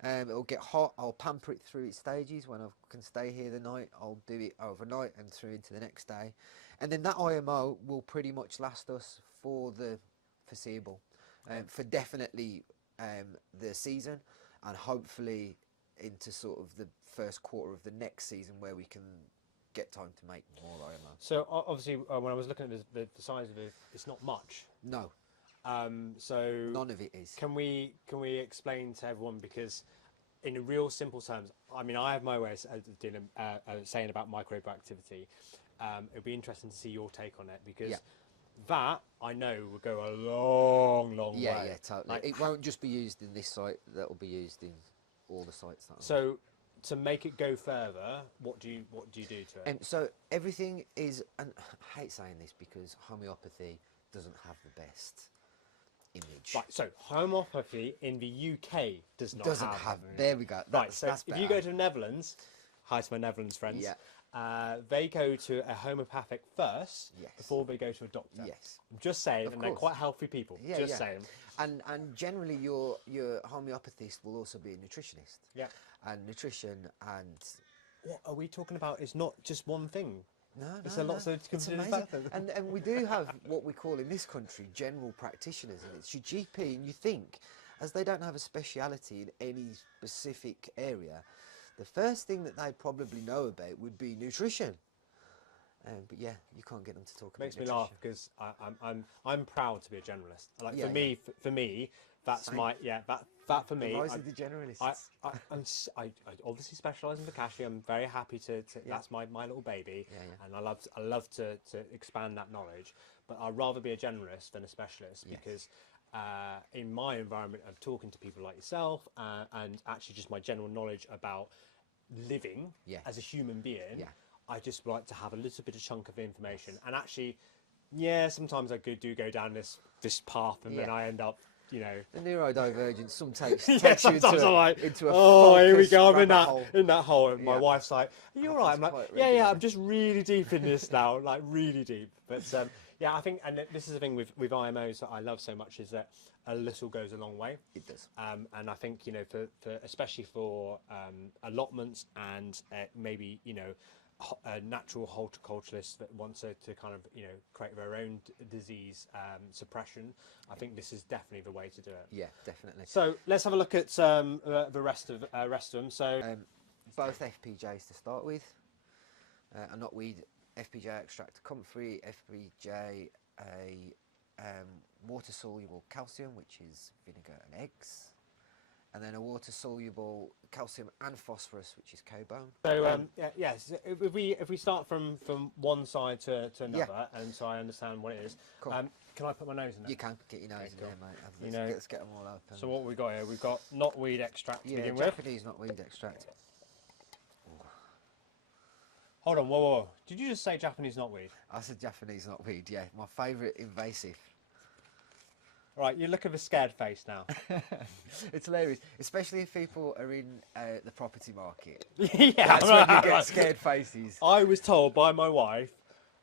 It'll get hot. I'll pamper it through its stages. When I can stay here the night, I'll do it overnight and through into the next day. And then that IMO will pretty much last us for the foreseeable, for definitely the season, and hopefully into sort of the first quarter of the next season, where we can get time to make more IMO. So obviously, when I was looking at the size of it, it's not much. No. So none of it is. Can we explain to everyone, because in real simple terms, I mean, I have my way of doing, saying about microbial activity. It'd be interesting to see your take on it, because that I know will go a long way. Yeah, totally. Like, it won't just be used in this site. That will be used in all the sites. So to make it go further, what do you do to it? So everything is, and I hate saying this because homeopathy doesn't have the best image. Right, so homeopathy in the UK doesn't have. There we go. Right, so that's if you go to the Netherlands, hi to my Netherlands friends, they go to a homeopathic first before they go to a doctor. Yes. I'm just saying, Of and they're course. quite healthy people. Just saying. And generally, your homeopathist will also be a nutritionist. Yeah. And nutrition and What are we talking about? It's not just one thing. no, It's no, a lot no. of It's considered amazing. factors. And we do have what we call in this country general practitioners, and it's your GP. And you think, as they don't have a speciality in any specific area, the first thing that they probably know about would be nutrition. But yeah, you can't get them to talk about Makes me nutrition. laugh because I'm proud to be a generalist. Like Yeah, for me, that's Same. my that for me. Rise of the generalists. I obviously specialise in bokashi. I'm very happy to that's my little baby, and I love to expand that knowledge. But I'd rather be a generalist than a specialist because in my environment of talking to people like yourself and actually just my general knowledge about living as a human being, I just like to have a little bit of chunk of information. And actually, sometimes I do go down this path, and then I end up, you know, the neurodivergence sometimes takes you sometimes I'm like, into a oh, here we focused go, I'm rabbit in that hole. And my Yeah. wife's like, are you all right? I'm like, quite yeah, regular. I'm just really deep in this now, like really deep. But I think, and this is the thing with IMOs that I love so much is that a little goes a long way. It does. And I think, you know, for especially for allotments and maybe, you know, natural horticulturalists that want to kind of, you know, create their own disease suppression, I think this is definitely the way to do it. Yeah, definitely. So let's have a look at the rest of them. So Both FPJs to start with, a knotweed FPJ extract comfrey, FPJ a water-soluble calcium, which is vinegar and eggs, and then a water-soluble calcium and phosphorus, which is cow bone. So so if we start from one side to another, and so I understand what it is. Cool. Can I put my nose in there? You can get your nose in cool. there, mate. You know, Let's get them all open. So what we got here? We've got knotweed extract to begin with. Japanese knotweed extract. Hold on, whoa. Did you just say Japanese knotweed? I said Japanese knotweed, yeah. My favourite invasive. Right, you look at the scared face now. It's hilarious, especially if people are in the property market. Yeah, That's when you get scared faces. I was told by my wife,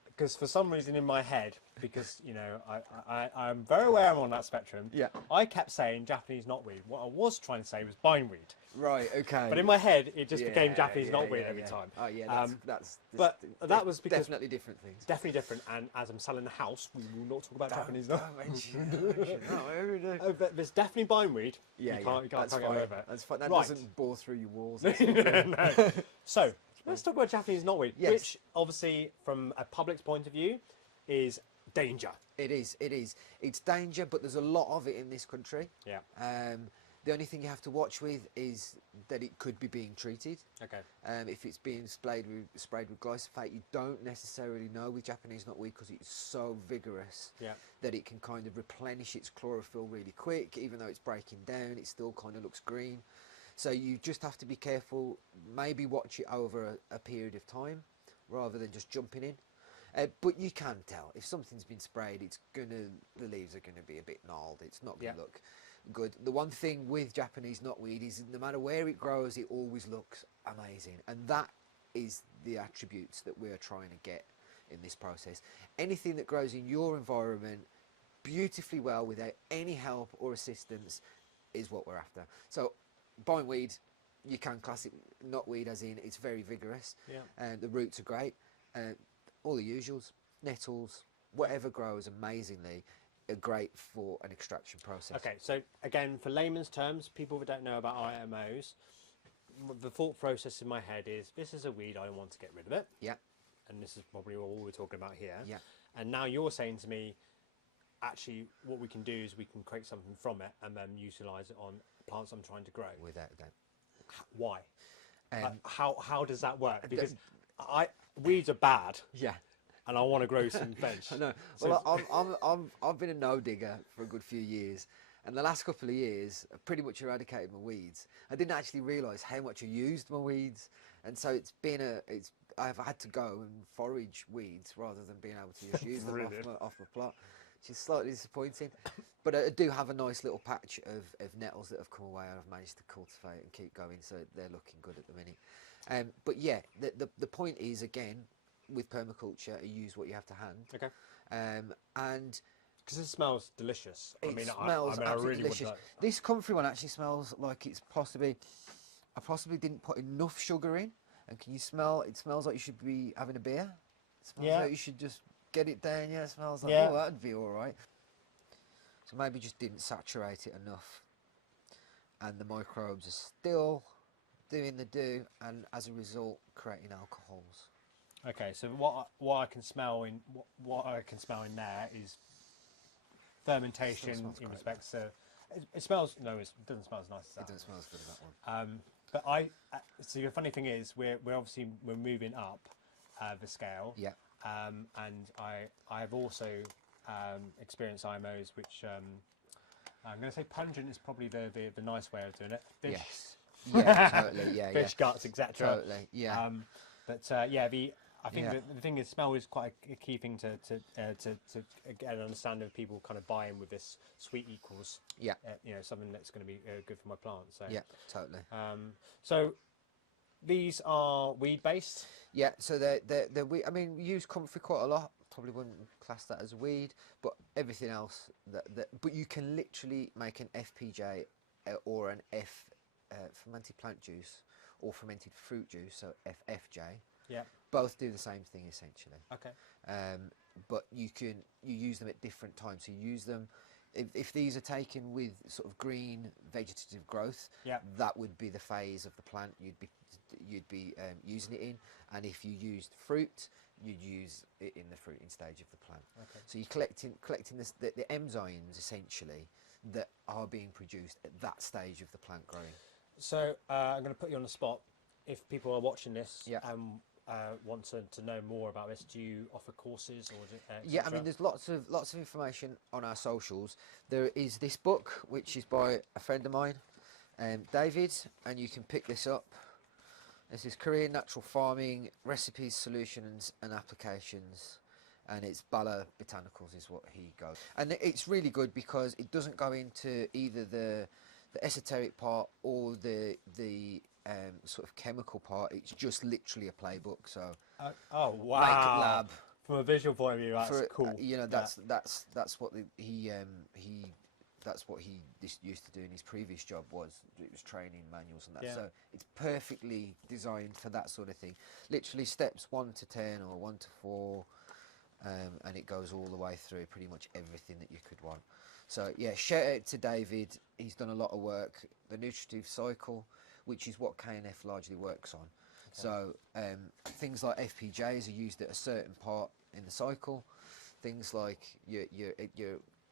because for some reason in my head, because, you know, I'm very aware I'm on that spectrum, Yeah. I kept saying Japanese knotweed. What I was trying to say was bindweed. Right, okay. But in my head, it just became Japanese knotweed every time. Oh yeah, that's but that was because definitely different things. definitely different. And as I'm selling the house, we will not talk about Japanese Don't knotweed. mention. No, every day. Oh, but there's definitely bindweed. Yeah, you can't that's get fine. away with it. That's fine. That Right. doesn't bore through your walls. No. So let's talk about Japanese knotweed, Yes. which obviously, from a public's point of view, is danger. It is. It's danger, but there's a lot of it in this country. Yeah. The only thing you have to watch with is that it could be being treated. Okay. If it's being sprayed with glyphosate, you don't necessarily know with Japanese knotweed because it's so vigorous that it can kind of replenish its chlorophyll really quick. Even though it's breaking down, it still kind of looks green. So you just have to be careful. Maybe watch it over a period of time rather than just jumping in. But you can tell if something's been sprayed, the leaves are gonna be a bit gnarled. It's not gonna look good. The one thing with Japanese knotweed is no matter where it grows, it always looks amazing, and that is the attributes that we're trying to get in this process. Anything that grows in your environment beautifully well without any help or assistance is what we're after. So bindweed, you can class it knotweed as in it's very vigorous. The roots are great. All the usuals, nettles, whatever grows amazingly are great for an extraction process. Okay, so again, for layman's terms, people that don't know about IMOs, the thought process in my head is, this is a weed, I want to get rid of it. Yeah. And this is probably all we're talking about here. Yeah. And now you're saying to me, actually, what we can do is we can create something from it and then utilise it on plants I'm trying to grow. Without a doubt. Why? How does that work? Because weeds are bad. Yeah. And I want to grow some veg. I know. So Well, I've been a no digger for a good few years, and the last couple of years I've pretty much eradicated my weeds. I didn't actually realise how much I used my weeds, and so I've had to go and forage weeds rather than being able to just use them off my plot. which is slightly disappointing. But I do have a nice little patch of nettles that have come away and I've managed to cultivate and keep going, so they're looking good at the minute. But yeah, the point is, again, with permaculture, you use what you have to hand. Okay. And because it smells delicious. I really delicious. This comfrey one actually smells like it's possibly, I possibly didn't put enough sugar in. And can you smell? It smells like you should be having a beer. It smells like you should just get it down. Yeah, it smells like, oh, that'd be all right. So maybe just didn't saturate it enough. And the microbes are still doing the do, and as a result, creating alcohols. Okay, so what I can smell in in there is fermentation in respects to it smells. No, it doesn't smell as nice as that. It doesn't smell as good as that one. But so the funny thing is, we're obviously moving up the scale. Yeah. And I have also experienced IMOs, which I'm going to say pungent is probably the nice way of doing it. Fish. Yes. Yeah, totally. Yeah, fish guts, etc. Totally. Yeah. I think the thing is, smell is quite a key thing to get an understanding of people kind of buying with this sweet equals. Yeah. Something that's going to be good for my plant. So yeah, totally. So these are weed based. Yeah. So they're weed. I mean, we use comfrey quite a lot. Probably wouldn't class that as weed, but everything else but you can literally make an FPJ or an fermented plant juice or fermented fruit juice, so FFJ. Yeah. Both do the same thing essentially. Okay. But you use them at different times. So you use them if these are taken with sort of green vegetative growth. Yeah. That would be the phase of the plant you'd be using it in, and if you used fruit, you'd use it in the fruiting stage of the plant. Okay. So you're collecting the enzymes essentially that are being produced at that stage of the plant growing. So I'm going to put you on the spot. If people are watching this and want to know more about this, do you offer courses or yeah, I mean, there's lots of information on our socials. There is this book which is by a friend of mine, David, and you can pick this up. This is Korean Natural Farming Recipes, Solutions and Applications, and it's Bala Botanicals is what he goes. And it's really good because it doesn't go into either the esoteric part or the sort of chemical part. It's just literally a playbook. So oh wow, like lab. From a visual point of view, that's cool. That's what that's what he used to do in his previous job. It was training manuals and that. So it's perfectly designed for that sort of thing. Literally steps 1 to 10 or 1 to 4, and it goes all the way through pretty much everything that you could want. So yeah, shout out to David. He's done a lot of work. The nutritive cycle, which is what KNF largely works on. Okay. So things like FPJs are used at a certain part in the cycle. Things like your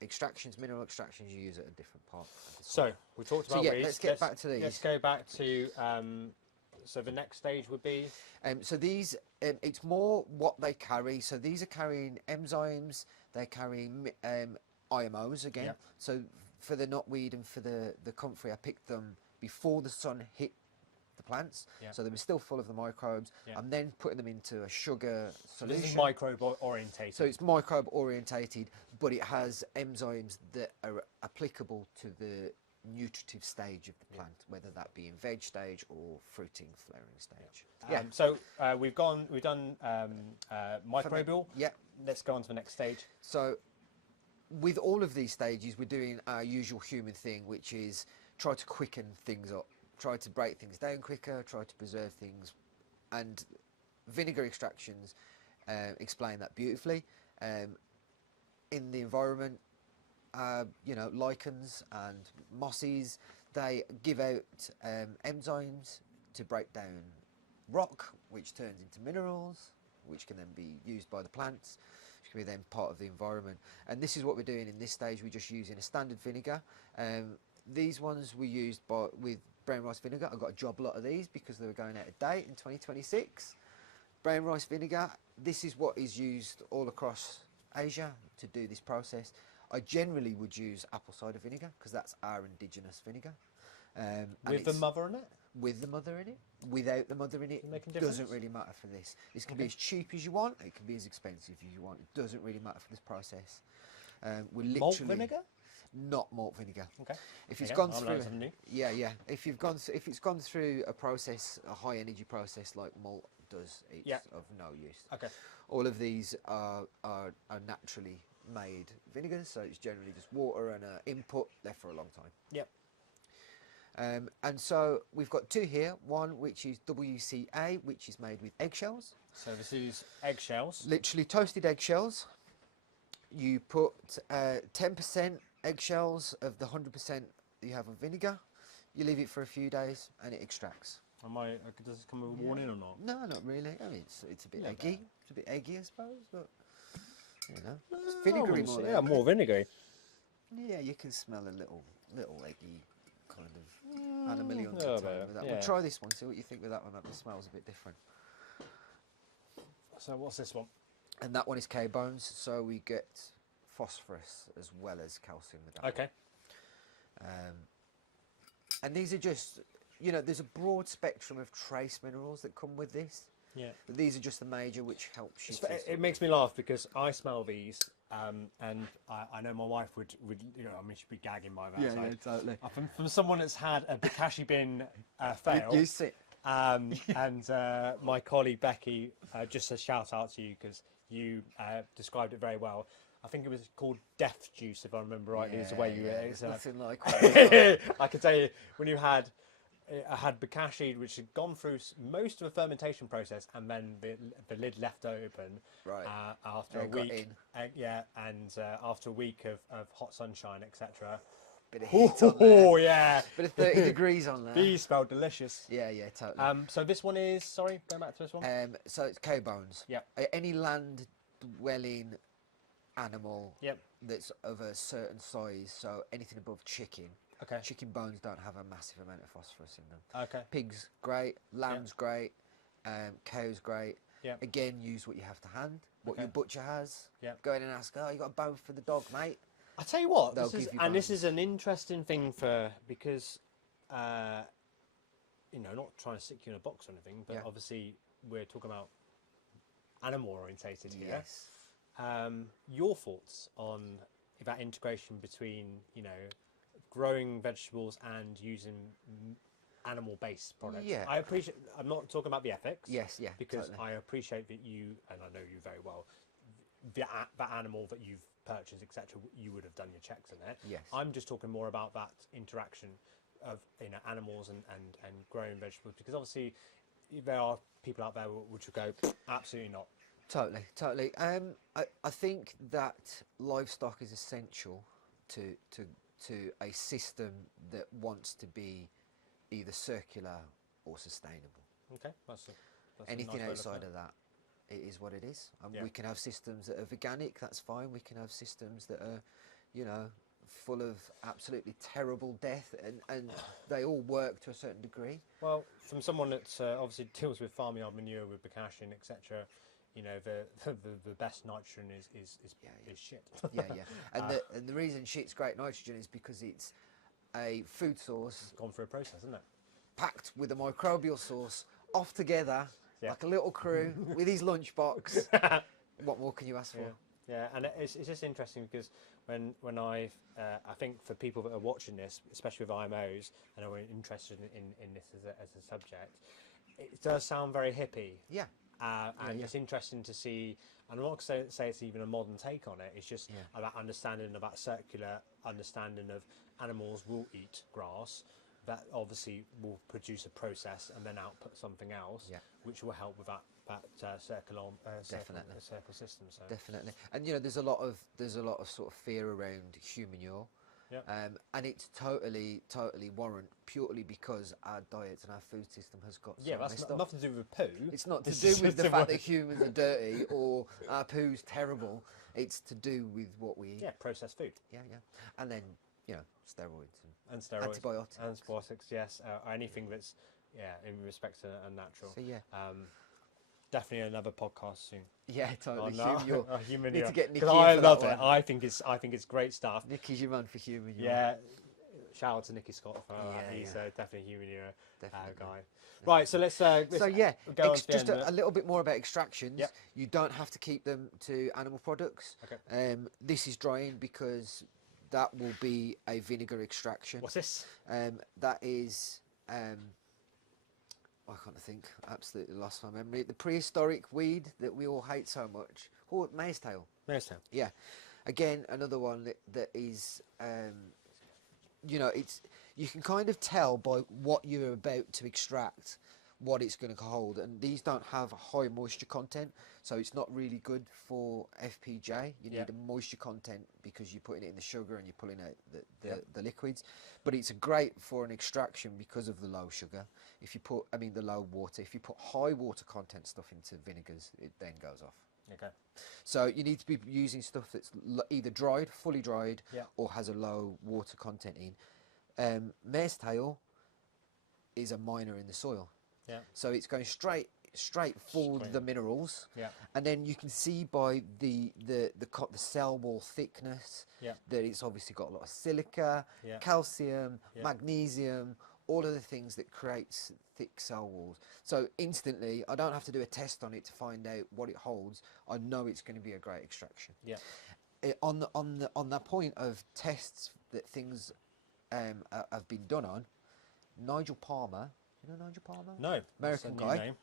extractions, mineral extractions, you use at a different part. So we talked about weeds. Let's get back to these. Let's go back to so the next stage would be. So these, it's more what they carry. So these are carrying enzymes. They're carrying IMOs again. Yep. So for the knotweed and for the comfrey, I picked them before the sun hit the plants. Yep. So they were still full of the microbes. Yep. I'm then putting them into a sugar solution. This is microbe orientated. So it's microbe orientated, but it has enzymes that are applicable to the nutritive stage of the plant, whether that be in veg stage or fruiting, flowering stage. So we've done microbial. Yeah. Let's go on to the next stage. So with all of these stages, we're doing our usual human thing, which is try to quicken things up, try to break things down quicker, try to preserve things, and vinegar extractions explain that beautifully. In the environment, lichens and mosses, they give out enzymes to break down rock, which turns into minerals, which can then be used by the plants, which can be then part of the environment. And this is what we're doing in this stage. We're just using a standard vinegar. These ones we used with brown rice vinegar. I got a job lot of these because they were going out of date in 2026. Brown rice vinegar, this is what is used all across Asia to do this process. I generally would use apple cider vinegar because that's our indigenous vinegar. With the mother in it? With the mother in it. Without the mother in it, doesn't really matter for this. This can be as cheap as you want, it can be as expensive as you want. It doesn't really matter for this process. We're literally Malt vinegar? Not malt vinegar. Okay. If it's Okay, gone I'll through, learn something new. yeah. If it's gone through a process, a high energy process like malt does, it's of no use. Okay. All of these are naturally made vinegars, so it's generally just water and an input left for a long time. Yep. And so we've got two here. One which is WCA, which is made with eggshells. So this is eggshells. Literally toasted eggshells. You put 10% eggshells of the 100% you have of vinegar. You leave it for a few days and it extracts. Does this come with a warning or not? No, not really. I mean, it's a bit eggy. It's a bit eggy, I suppose, but you know, it's I vinegary wouldn't more. say- than Yeah, more vinegary. Yeah, you can smell a little eggy kind of animally little undertone bit, with that. yeah. We'll try this one. See what you think with that one. That smells a bit different. So what's this one? And that one is K-bones, so we get phosphorus as well as calcium with that. Okay. And these are just, you know, there's a broad spectrum of trace minerals that come with this. Yeah. But these are just the major which help you. It makes me laugh because I smell these, and I know my wife would, you know, I mean, she'd be gagging by that. Yeah, totally. From someone that's had a Bokashi bin fail. You sit. And my colleague Becky, just a shout out to you because you described it very well. I think it was called death juice, if I remember rightly, is the way you. It's nothing like. I can tell you when you had. I had Bokashi, which had gone through most of a fermentation process, and then the lid left open after a week. And after a week of hot sunshine, etc. Bit of heat on there. Oh yeah, Bit of 30 degrees on there. these smell delicious. Yeah, totally. So this one is sorry, going back to this one. So it's K-bones. Yep. Any land dwelling animal Yep. that's of a certain size, so anything above chicken. Okay. Chicken bones don't have a massive amount of phosphorus in them. Okay. Pigs, great. Lamb's great. Cows, great. Yep. Again, use what you have to hand. What your butcher has. Yep. Go in and ask, oh, you got a bone for the dog, mate? I tell you what, They'll this is, give you and this bones. is an interesting thing because, you know, not trying to stick you in a box or anything, but Yeah. obviously we're talking about animal orientated here. Yes. Your thoughts on that integration between, you know, growing vegetables and using animal-based products? Yeah. I appreciate. I'm not talking about the ethics. Yes, yeah, Because totally. I appreciate that you, and I know you very well, that animal that you've purchased, etc. You would have done your checks in it. Yes. I'm just talking more about that interaction of, you know, animals and growing vegetables, because obviously there are people out there which will go absolutely not. Totally. I think that livestock is essential to a system that wants to be either circular or sustainable. Okay, that's Anything a nice way to outside look at of that, it is what it is. Yeah. We can have systems that are veganic, that's fine. We can have systems that are, you know, full of absolutely terrible death, and they all work to a certain degree. Well, from someone that obviously deals with farmyard manure, with Bokashi and etc., you know, the best nitrogen is shit. Yeah. And the reason shit's great nitrogen is because it's a food source Gone through a process, isn't it? packed with a microbial source, off together, Yeah. like a little crew with his lunchbox. What more can you ask for? Yeah, and it's just interesting because when I think for people that are watching this, especially with IMOs, and are interested in this as a subject, it does sound very hippie. Yeah. And it's interesting to see, and I'm not going to say it's even a modern take on it, it's just about understanding, about circular understanding of animals will eat grass, that obviously will produce a process and then output something else, which will help with that circle system. So. Definitely. And you know, there's a lot of sort of fear around human manure. Yeah. And it's totally warrant, purely because our diets and our food system has got so That's messed up. nothing to do with poo. It's not to do with the fact that humans are dirty or our poo's terrible. It's to do with what we eat. Yeah, processed food. Yeah. And then, you know, steroids And steroids. antibiotics. Antibiotics, yes. Anything that's, in respect to unnatural. So yeah. Definitely another podcast soon. Yeah, totally. Human Need to get Nicky because I in for love that it. one. I think it's great stuff. Nicky's your man for human. Yeah, shout out to Nicky Scott for Yeah, he's definitely a human manure Definitely. guy. Right, so let's go on to the just end. a little bit more about extractions. Yep. You don't have to keep them to animal products. Okay. This is drying because that will be a vinegar extraction. What's this? That is, I can't think, absolutely lost my memory. The prehistoric weed that we all hate so much. Oh, mare's tail. Mare's tail. Yeah. Again, another one that is, you know, you can kind of tell by what you're about to extract what it's going to hold, and these don't have a high moisture content, so it's not really good for FPJ. You need a moisture content because you're putting it in the sugar and you're pulling out the liquids, but it's great for an extraction because of the low sugar. If you put, the low water, if you put high water content stuff into vinegars, it then goes off. Okay. So you need to be using stuff that's either dried, fully dried, or has a low water content in. Mare's tail is a minor in the soil. Yeah. So it's going straight for the minerals. Yeah. And then you can see by the cell wall thickness that it's obviously got a lot of silica, calcium, magnesium, all of the things that creates thick cell walls. So instantly, I don't have to do a test on it to find out what it holds. I know it's going to be a great extraction. Yeah. On that point of tests that things have been done on, Nigel Palmer. You know Nigel Palmer? No. American guy. Name.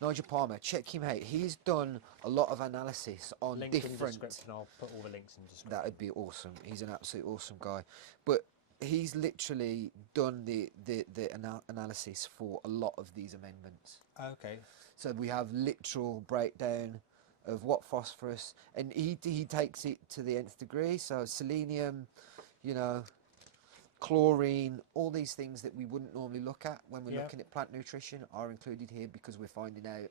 Nigel Palmer, check him out. He's done a lot of analysis on different. In description. I'll put all the links in description. That would be awesome. He's an absolutely awesome guy. But he's literally done the analysis for a lot of these amendments. Okay. So we have literal breakdown of what phosphorus, and he takes it to the nth degree. So selenium, you know, chlorine, all these things that we wouldn't normally look at when we're looking at plant nutrition are included here because we're finding out,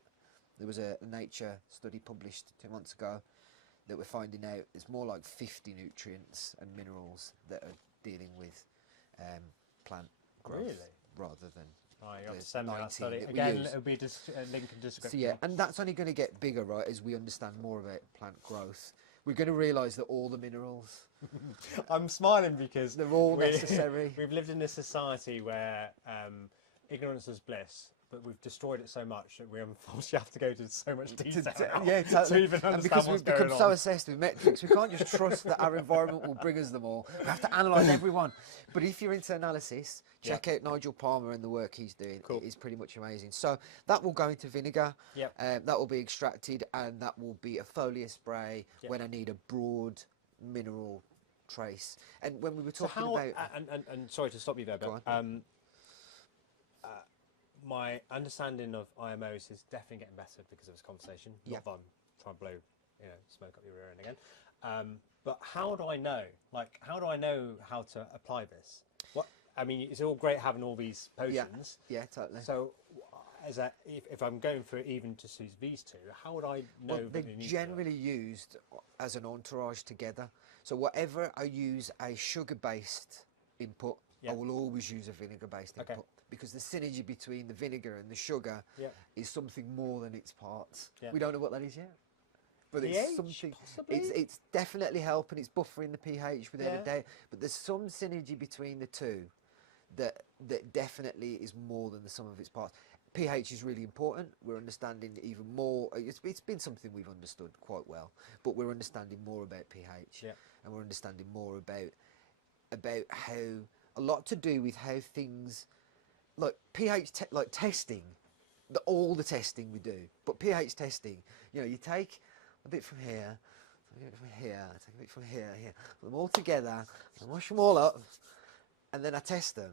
there was a Nature study published 2 months ago that we're finding out there's more like 50 nutrients and minerals that are dealing with plant growth rather than you have to send me that study. that Again, we use. it'll be a link in description. So and that's only going to get bigger, right, as we understand more about plant growth. We're going to realise that all the minerals... I'm smiling because... They're all necessary. We've lived in a society where ignorance is bliss, but we've destroyed it so much that we unfortunately have to go to so much detail to even understand and because what's we've become going so on. obsessed with metrics, we can't just trust that our environment will bring us them all. We have to analyse everyone. But if you're into analysis, check out Nigel Palmer and the work he's doing. Cool. It is pretty much amazing. So that will go into vinegar. That will be extracted, and that will be a foliar spray when I need a broad mineral trace. And when we were talking about... And sorry to stop you there, but my understanding of IMOs is definitely getting better because of this conversation. Not that I'm trying to blow smoke up your rear end again. But how do I know? Like, how do I know how to apply this? What I mean, it's all great having all these potions. Yeah, totally. So, if I'm going for even just use these two, how would I know? Well, they're generally used as an entourage together. So whatever I use a sugar-based input, I will always use a vinegar-based input because the synergy between the vinegar and the sugar is something more than its parts. We don't know what that is yet. But it's something. It's definitely helping. It's buffering the pH without a doubt. But there's some synergy between the two that definitely is more than the sum of its parts. pH is really important. We're understanding even more. It's been something we've understood quite well, but we're understanding more about pH, and we're understanding more about how a lot to do with how things like pH, like testing, all the testing we do, but pH testing. You know, you take a bit from here, take a bit from here, take a bit from here, put them all together, and wash them all up, and then I test them.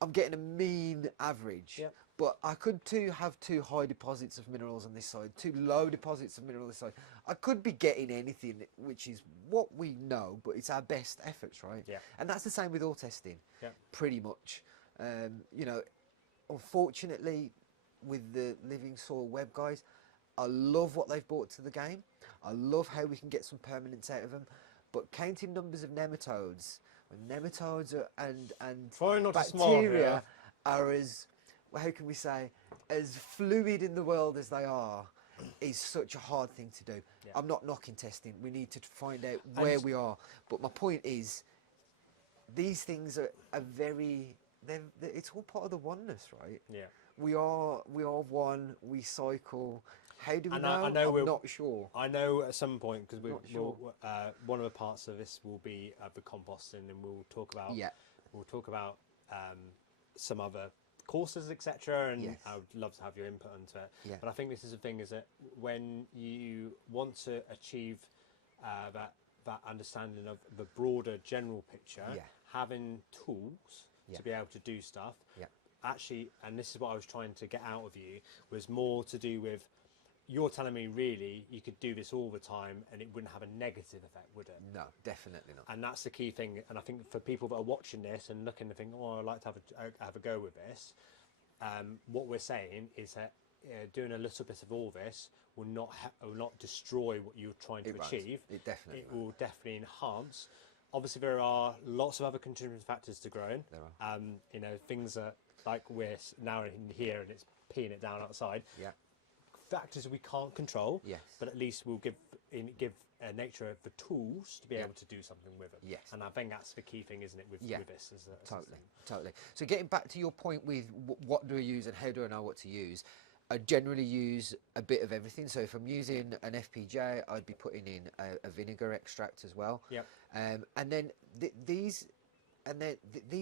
I'm getting a mean average, but I could have two high deposits of minerals on this side, two low deposits of minerals on this side. I could be getting anything, which is what we know, but it's our best efforts, right? And that's the same with all testing, pretty much. You know, unfortunately, with the Living Soil Web guys, I love what they've brought to the game. I love how we can get some permanence out of them, but counting numbers of nematodes, when nematodes and bacteria are as, how can we say, as fluid in the world as they are, is such a hard thing to do. I'm not knocking testing. We need to find out where we are. But my point is, these things are very, it's all part of the oneness, right? Yeah. We are one, we cycle. How do we And know? I know I'm not sure. I know at some point, because Not sure. one of the parts of this will be the composting, and we'll talk about some other courses, etc. And Yes. I would love to have your input onto it. Yeah. But I think this is the thing: is that when you want to achieve that understanding of the broader general picture, Yeah. having tools Yeah. to be able to do stuff. Yeah. Actually, and this is what I was trying to get out of you, was more to do with, you're telling me really you could do this all the time and it wouldn't have a negative effect, would it? No, definitely not. And that's the key thing. And I think for people that are watching this and looking to think, oh, I'd like to have a go with this, what we're saying is that doing a little bit of all this will not destroy what you're trying to achieve. It definitely It will definitely enhance. Obviously, there are lots of other contributing factors to growing. There are. You know, things that, like we're now in here and it's peeing it down outside. Yeah. Factors we can't control. Yes. But at least we'll give nature the tools to be able to do something with it. Yes. And I think that's the key thing, isn't it, with this? Totally. So getting back to your point with what do I use and how do I know what to use, I generally use a bit of everything. So if I'm using an FPJ, I'd be putting in a vinegar extract as well. Yep. And then these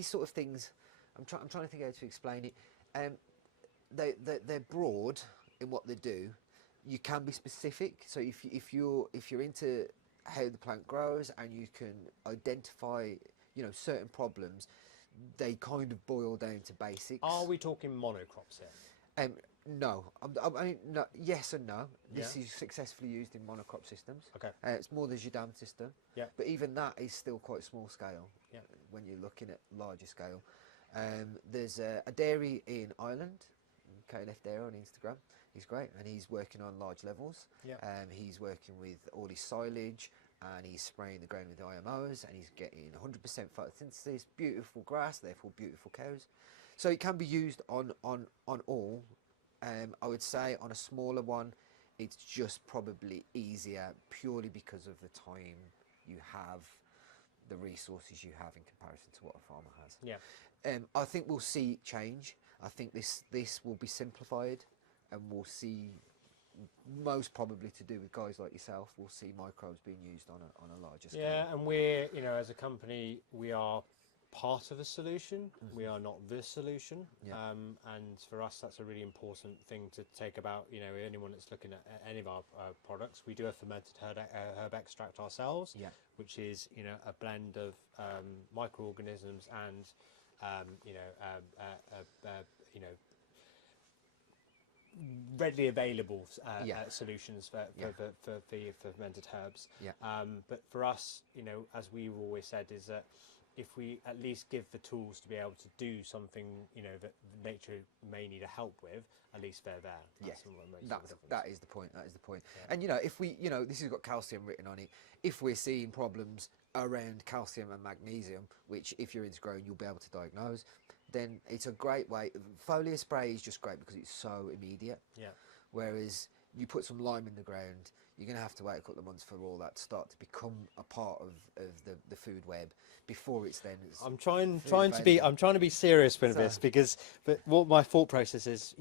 sort of things, I'm trying to think how to explain it. They're broad in what they do. You can be specific. So if you're into how the plant grows and you can identify, certain problems, they kind of boil down to basics. Are we talking monocrops here? No. I mean, no. Yes and no. This Yeah. is successfully used in monocrop systems. Okay. It's more the Jadam system. Yeah. But even that is still quite small scale. Yeah. When you're looking at larger scale. There's a dairy in Ireland, KLF Dairy on Instagram. He's great, and he's working on large levels. Yeah. He's working with all his silage, and he's spraying the ground with IMOs, and he's getting 100% photosynthesis, beautiful grass, therefore beautiful cows. So it can be used on all. I would say on a smaller one, it's just probably easier purely because of the time you have, the resources you have in comparison to what a farmer has. Yeah. I think we'll see change. I think this will be simplified, and we'll see, most probably to do with guys like yourself, we'll see microbes being used on a larger scale. Yeah, and we're, as a company, we are part of the solution. Mm-hmm. We are not the solution. Yeah. And for us, that's a really important thing to take about, anyone that's looking at any of our products. We do a fermented herb extract ourselves, Yeah. which is, a blend of microorganisms and, readily available solutions for fermented herbs. Yeah. But for us, as we've always said, is that if we at least give the tools to be able to do something, that nature may need a help with, at least they're there. Yes, That's that is the point. That is the point. Yeah. And if we, this has got calcium written on it. If we're seeing problems around calcium and magnesium, which if you're into growing, you'll be able to diagnose, then it's a great way. Foliar spray is just great because it's so immediate. Yeah. Whereas you put some lime in the ground, you're going to have to wait a couple of months for all that to start to become a part of the food web before it's then. I'm trying to be serious with this, but what my thought process is,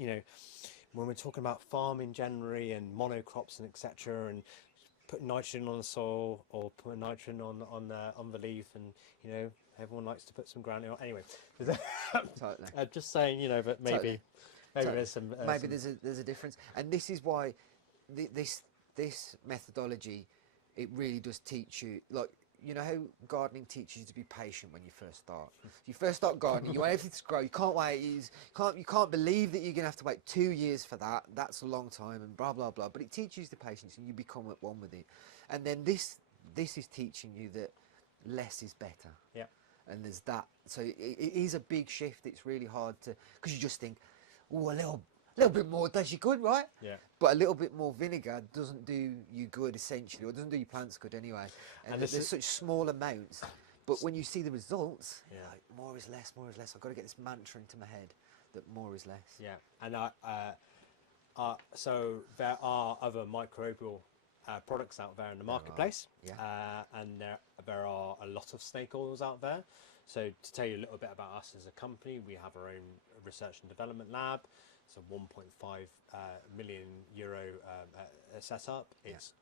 when we're talking about farming generally and monocrops and etc. and putting nitrogen on the soil or putting nitrogen on the leaf, and everyone likes to put some ground on. Anyway, Totally. Just saying, but maybe there's some there's a difference, and this is why this methodology, it really does teach you, like, how gardening teaches you to be patient when you first start. You first start gardening, you want everything to grow, you can't wait, you can't believe that you're going to have to wait 2 years for that. That's a long time, and blah blah blah. But it teaches you the patience, and you become at one with it. And then this is teaching you that less is better. Yeah. And there's that. So it is a big shift. It's really hard to, because you just think, oh, a little bit more does you good, right? Yeah. But a little bit more vinegar doesn't do you good, essentially, or doesn't do your plants good anyway. And there's such small amounts. But when you see the results, you're like, more is less, more is less. I've got to get this mantra into my head that more is less. Yeah. And so there are other microbial products out there in the marketplace. Yeah. And there are a lot of stakeholders out there. So to tell you a little bit about us as a company, we have our own research and development lab. It's a 1.5 million euro setup. It's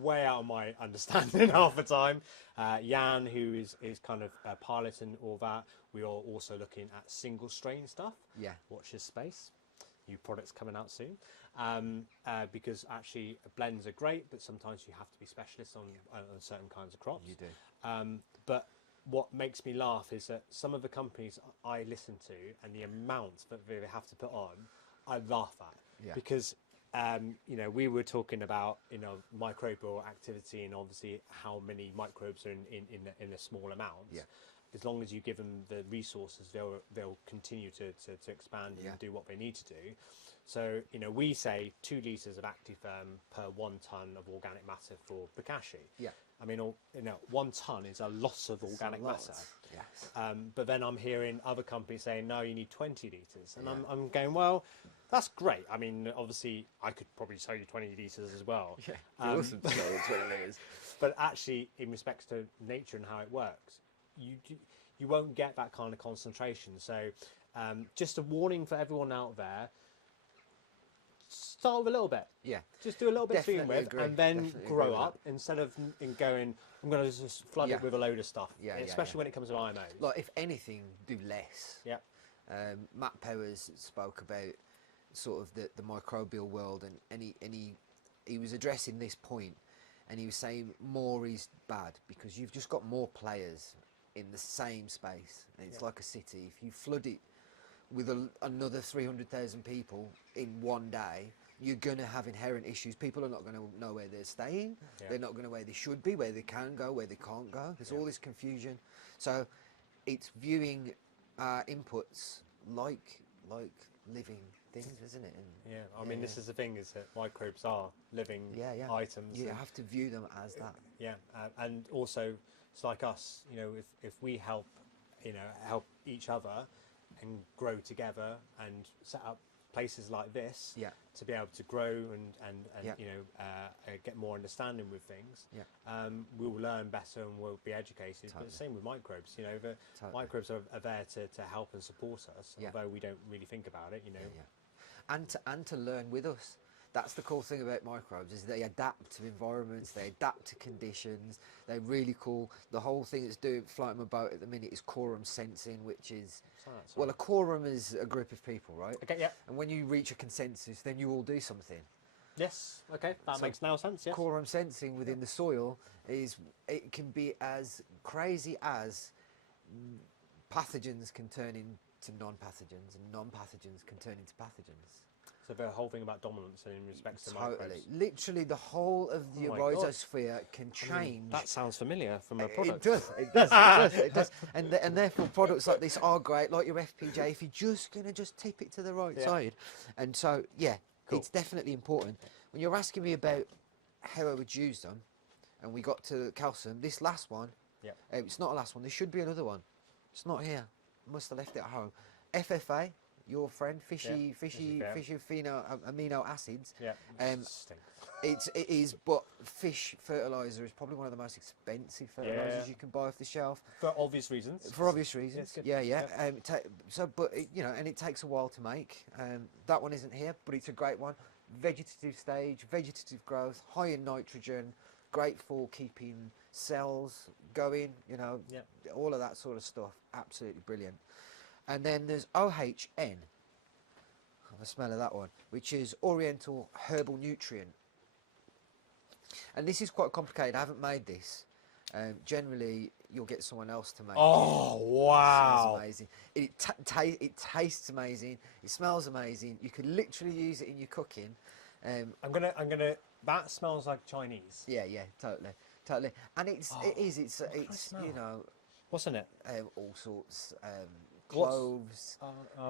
way out of my understanding half the time. Jan, who is kind of piloting all that. We are also looking at single strain stuff. Yeah. Watch this space. New products coming out soon. Because actually blends are great, but sometimes you have to be specialists on certain kinds of crops. You do. But what makes me laugh is that some of the companies I listen to and the amount that they have to put on, I laugh at. Yeah. Because you know, we were talking about, you know, microbial activity and obviously how many microbes are in a small amount. Yeah. As long as you give them the resources, they'll continue to expand and do what they need to do. So, you know, we say 2 litres of Actiferm per 1 tonne of organic matter for Bokashi. Yeah. I mean, you know, 1 tonne is a lot of organic matter. Yes. But then I'm hearing other companies saying, no, you need 20 litres. And I'm going, well, that's great. I mean, obviously, I could probably tell you 20 litres as well. Yeah. Awesome to know 20 litres. But actually, in respects to nature and how it works, you won't get that kind of concentration. So just a warning for everyone out there, start with a little bit. Yeah. Just do a little bit to begin with, agree. and then Definitely grow agree with up instead of going, I'm going to just flood it with a load of stuff, especially when it comes to IMOs. Like, if anything, do less. Yeah. Matt Powers spoke about sort of the microbial world, and he was addressing this point, and he was saying more is bad because you've just got more players in the same space. And it's like a city. If you flood it with another 300,000 people in one day, you're going to have inherent issues. People are not going to know where they're staying. Yeah. They're not going to know where they should be, where they can go, where they can't go. There's all this confusion. So it's viewing inputs like living things, isn't it? And I mean, this is the thing, is that microbes are living items. You have to view them as that. Yeah, and also it's like us, you know, if we help each other and grow together and set up places like this to be able to grow and you know, get more understanding with things, we'll learn better and we'll be educated. But the same with microbes, you know, the microbes are there to help and support us, although we don't really think about it, you know. And to learn with us. That's the cool thing about microbes, is they adapt to environments, they adapt to conditions. They're really cool. The whole thing that's floating my boat at the minute is quorum sensing, which is, well, a quorum is a group of people, right? Okay, yeah. And when you reach a consensus, then you all do something. Yes, okay, that makes now sense, yes. Quorum sensing within the soil it can be as crazy as pathogens can turn into non-pathogens, and non-pathogens can turn into pathogens. So the whole thing about dominance in respects to microbes. Literally, the whole of the rhizosphere can change. I mean, that sounds familiar from a product. It does. And therefore, products like this are great, like your FPJ, if you're just going to tip it to the right side. And so, it's definitely important. When you're asking me about how I would use them, and we got to calcium, this last one, it's not a last one, there should be another one. It's not here. I must have left it at home. FFA. Your friend, fishy amino acids. Yeah. It is, but fish fertilizer is probably one of the most expensive fertilizers you can buy off the shelf. For obvious reasons. For obvious reasons. And it takes a while to make. That one isn't here, but it's a great one. Vegetative stage, vegetative growth, high in nitrogen, great for keeping cells going. You know, all of that sort of stuff. Absolutely brilliant. And then there's OHN, have a smell of that one, which is Oriental Herbal Nutrient. And this is quite complicated. I haven't made this. Generally, you'll get someone else to make it. Oh, wow. It smells amazing. It tastes amazing. It smells amazing. You could literally use it in your cooking. I'm gonna. That smells like Chinese. Yeah, totally. And it's you know. What's in it? All sorts. Cloves,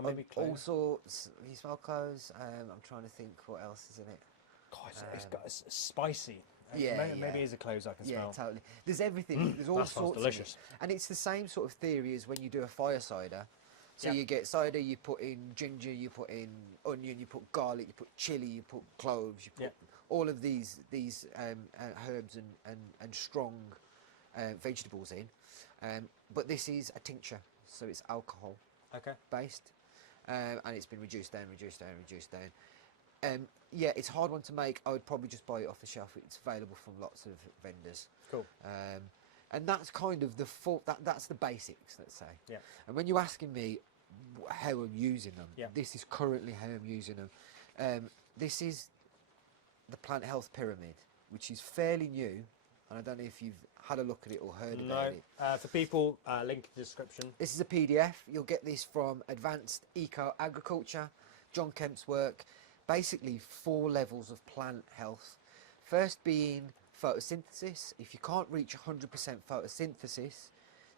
maybe cloves. All sorts. You smell cloves? I'm trying to think what else is in it. God, it's spicy. Maybe it's a cloves I can smell. Yeah, totally. There's everything. There's all that sorts. Delicious. And it's the same sort of theory as when you do a fire cider. So you get cider, you put in ginger, you put in onion, you put garlic, you put chili, you put cloves, you put all of these herbs and strong vegetables in. But this is a tincture, so it's alcohol based, and it's been reduced down. Yeah, it's a hard one to make. I would probably just buy it off the shelf. It's available from lots of vendors. Cool. And that's kind of the that's the basics, let's say. Yeah. And when you're asking me how I'm using them, this is currently how I'm using them. This is the plant health pyramid, which is fairly new, and I don't know if you've had a look at it or heard about it. For people, link in the description. This is a PDF. You'll get this from Advanced Eco Agriculture, John Kemp's work. Basically 4 levels of plant health. First being photosynthesis. If you can't reach 100% photosynthesis,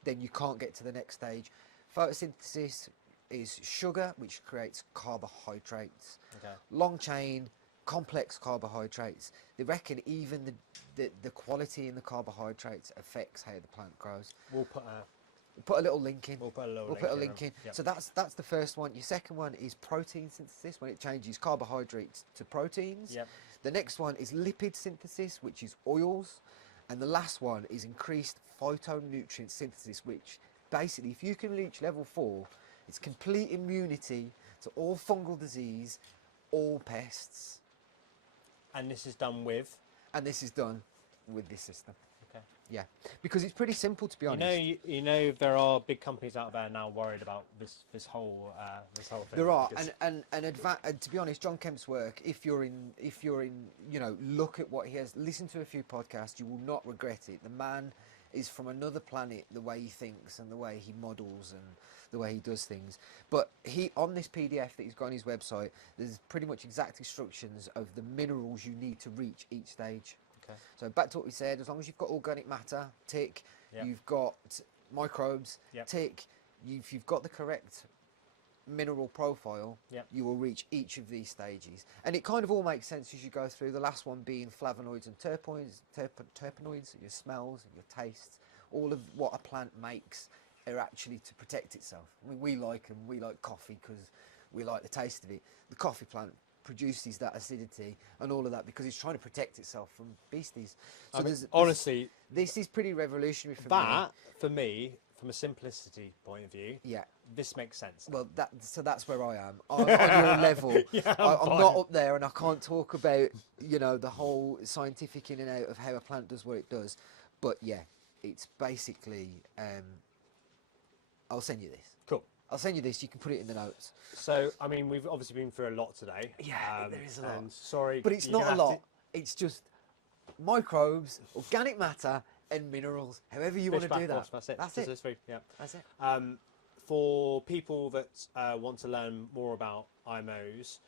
then you can't get to the next stage. Photosynthesis is sugar, which creates carbohydrates. Long chain, complex carbohydrates. They reckon even the quality in the carbohydrates affects how the plant grows. We'll put a little link in. We'll put a link in. Yep. So that's the first one. Your second one is protein synthesis, when it changes carbohydrates to proteins. Yep. The next one is lipid synthesis, which is oils. And the last one is increased phytonutrient synthesis, which basically, if you can reach level 4, it's complete immunity to all fungal disease, all pests. And this is done with? And this is done with this system. Okay. Yeah, because it's pretty simple, to be honest. You know, there are big companies out there now worried about this whole thing. There are, and to be honest, John Kemp's work. If you're in, you know, look at what he has. Listen to a few podcasts. You will not regret it. The man is from another planet. The way he thinks and the way he models and the way he does things. But on this PDF that he's got on his website, there's pretty much exact instructions of the minerals you need to reach each stage. Okay. So back to what we said, as long as you've got organic matter, tick. Yep. You've got microbes, yep. tick. If you've got the correct mineral profile, yep. you will reach each of these stages. And it kind of all makes sense as you go through. The last one being flavonoids and terpenoids, your smells, your tastes. All of what a plant makes are actually to protect itself. I mean, we like them. We like coffee because we like the taste of it. The coffee plant produces that acidity and all of that because it's trying to protect itself from beasties. So honestly, this is pretty revolutionary for me. That, for me, from a simplicity point of view, this makes sense. Well, that's where I am. On your level, I'm not up there, and I can't talk about, you know, the whole scientific in and out of how a plant does what it does. But yeah, it's basically. I'll send you this. Cool. I'll send you this. You can put it in the notes. So, I mean, we've obviously been through a lot today. Yeah, there is a lot. Sorry, but it's not a lot. It's just microbes, organic matter, and minerals. However you want to do that. That's it. That's it. Yeah. That's it. For people that want to learn more about IMOs,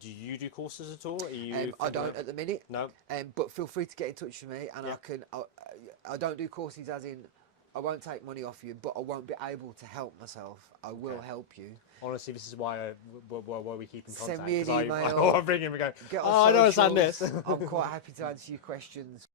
do you do courses at all? I don't at the minute. No. But feel free to get in touch with me, and I don't do courses as in. I won't take money off you, but I won't be able to help myself. I will help you. Honestly, this is why we keep in contact. Send me an email. I'll bring him and go, Get on I don't understand this. I'm quite happy to answer your questions.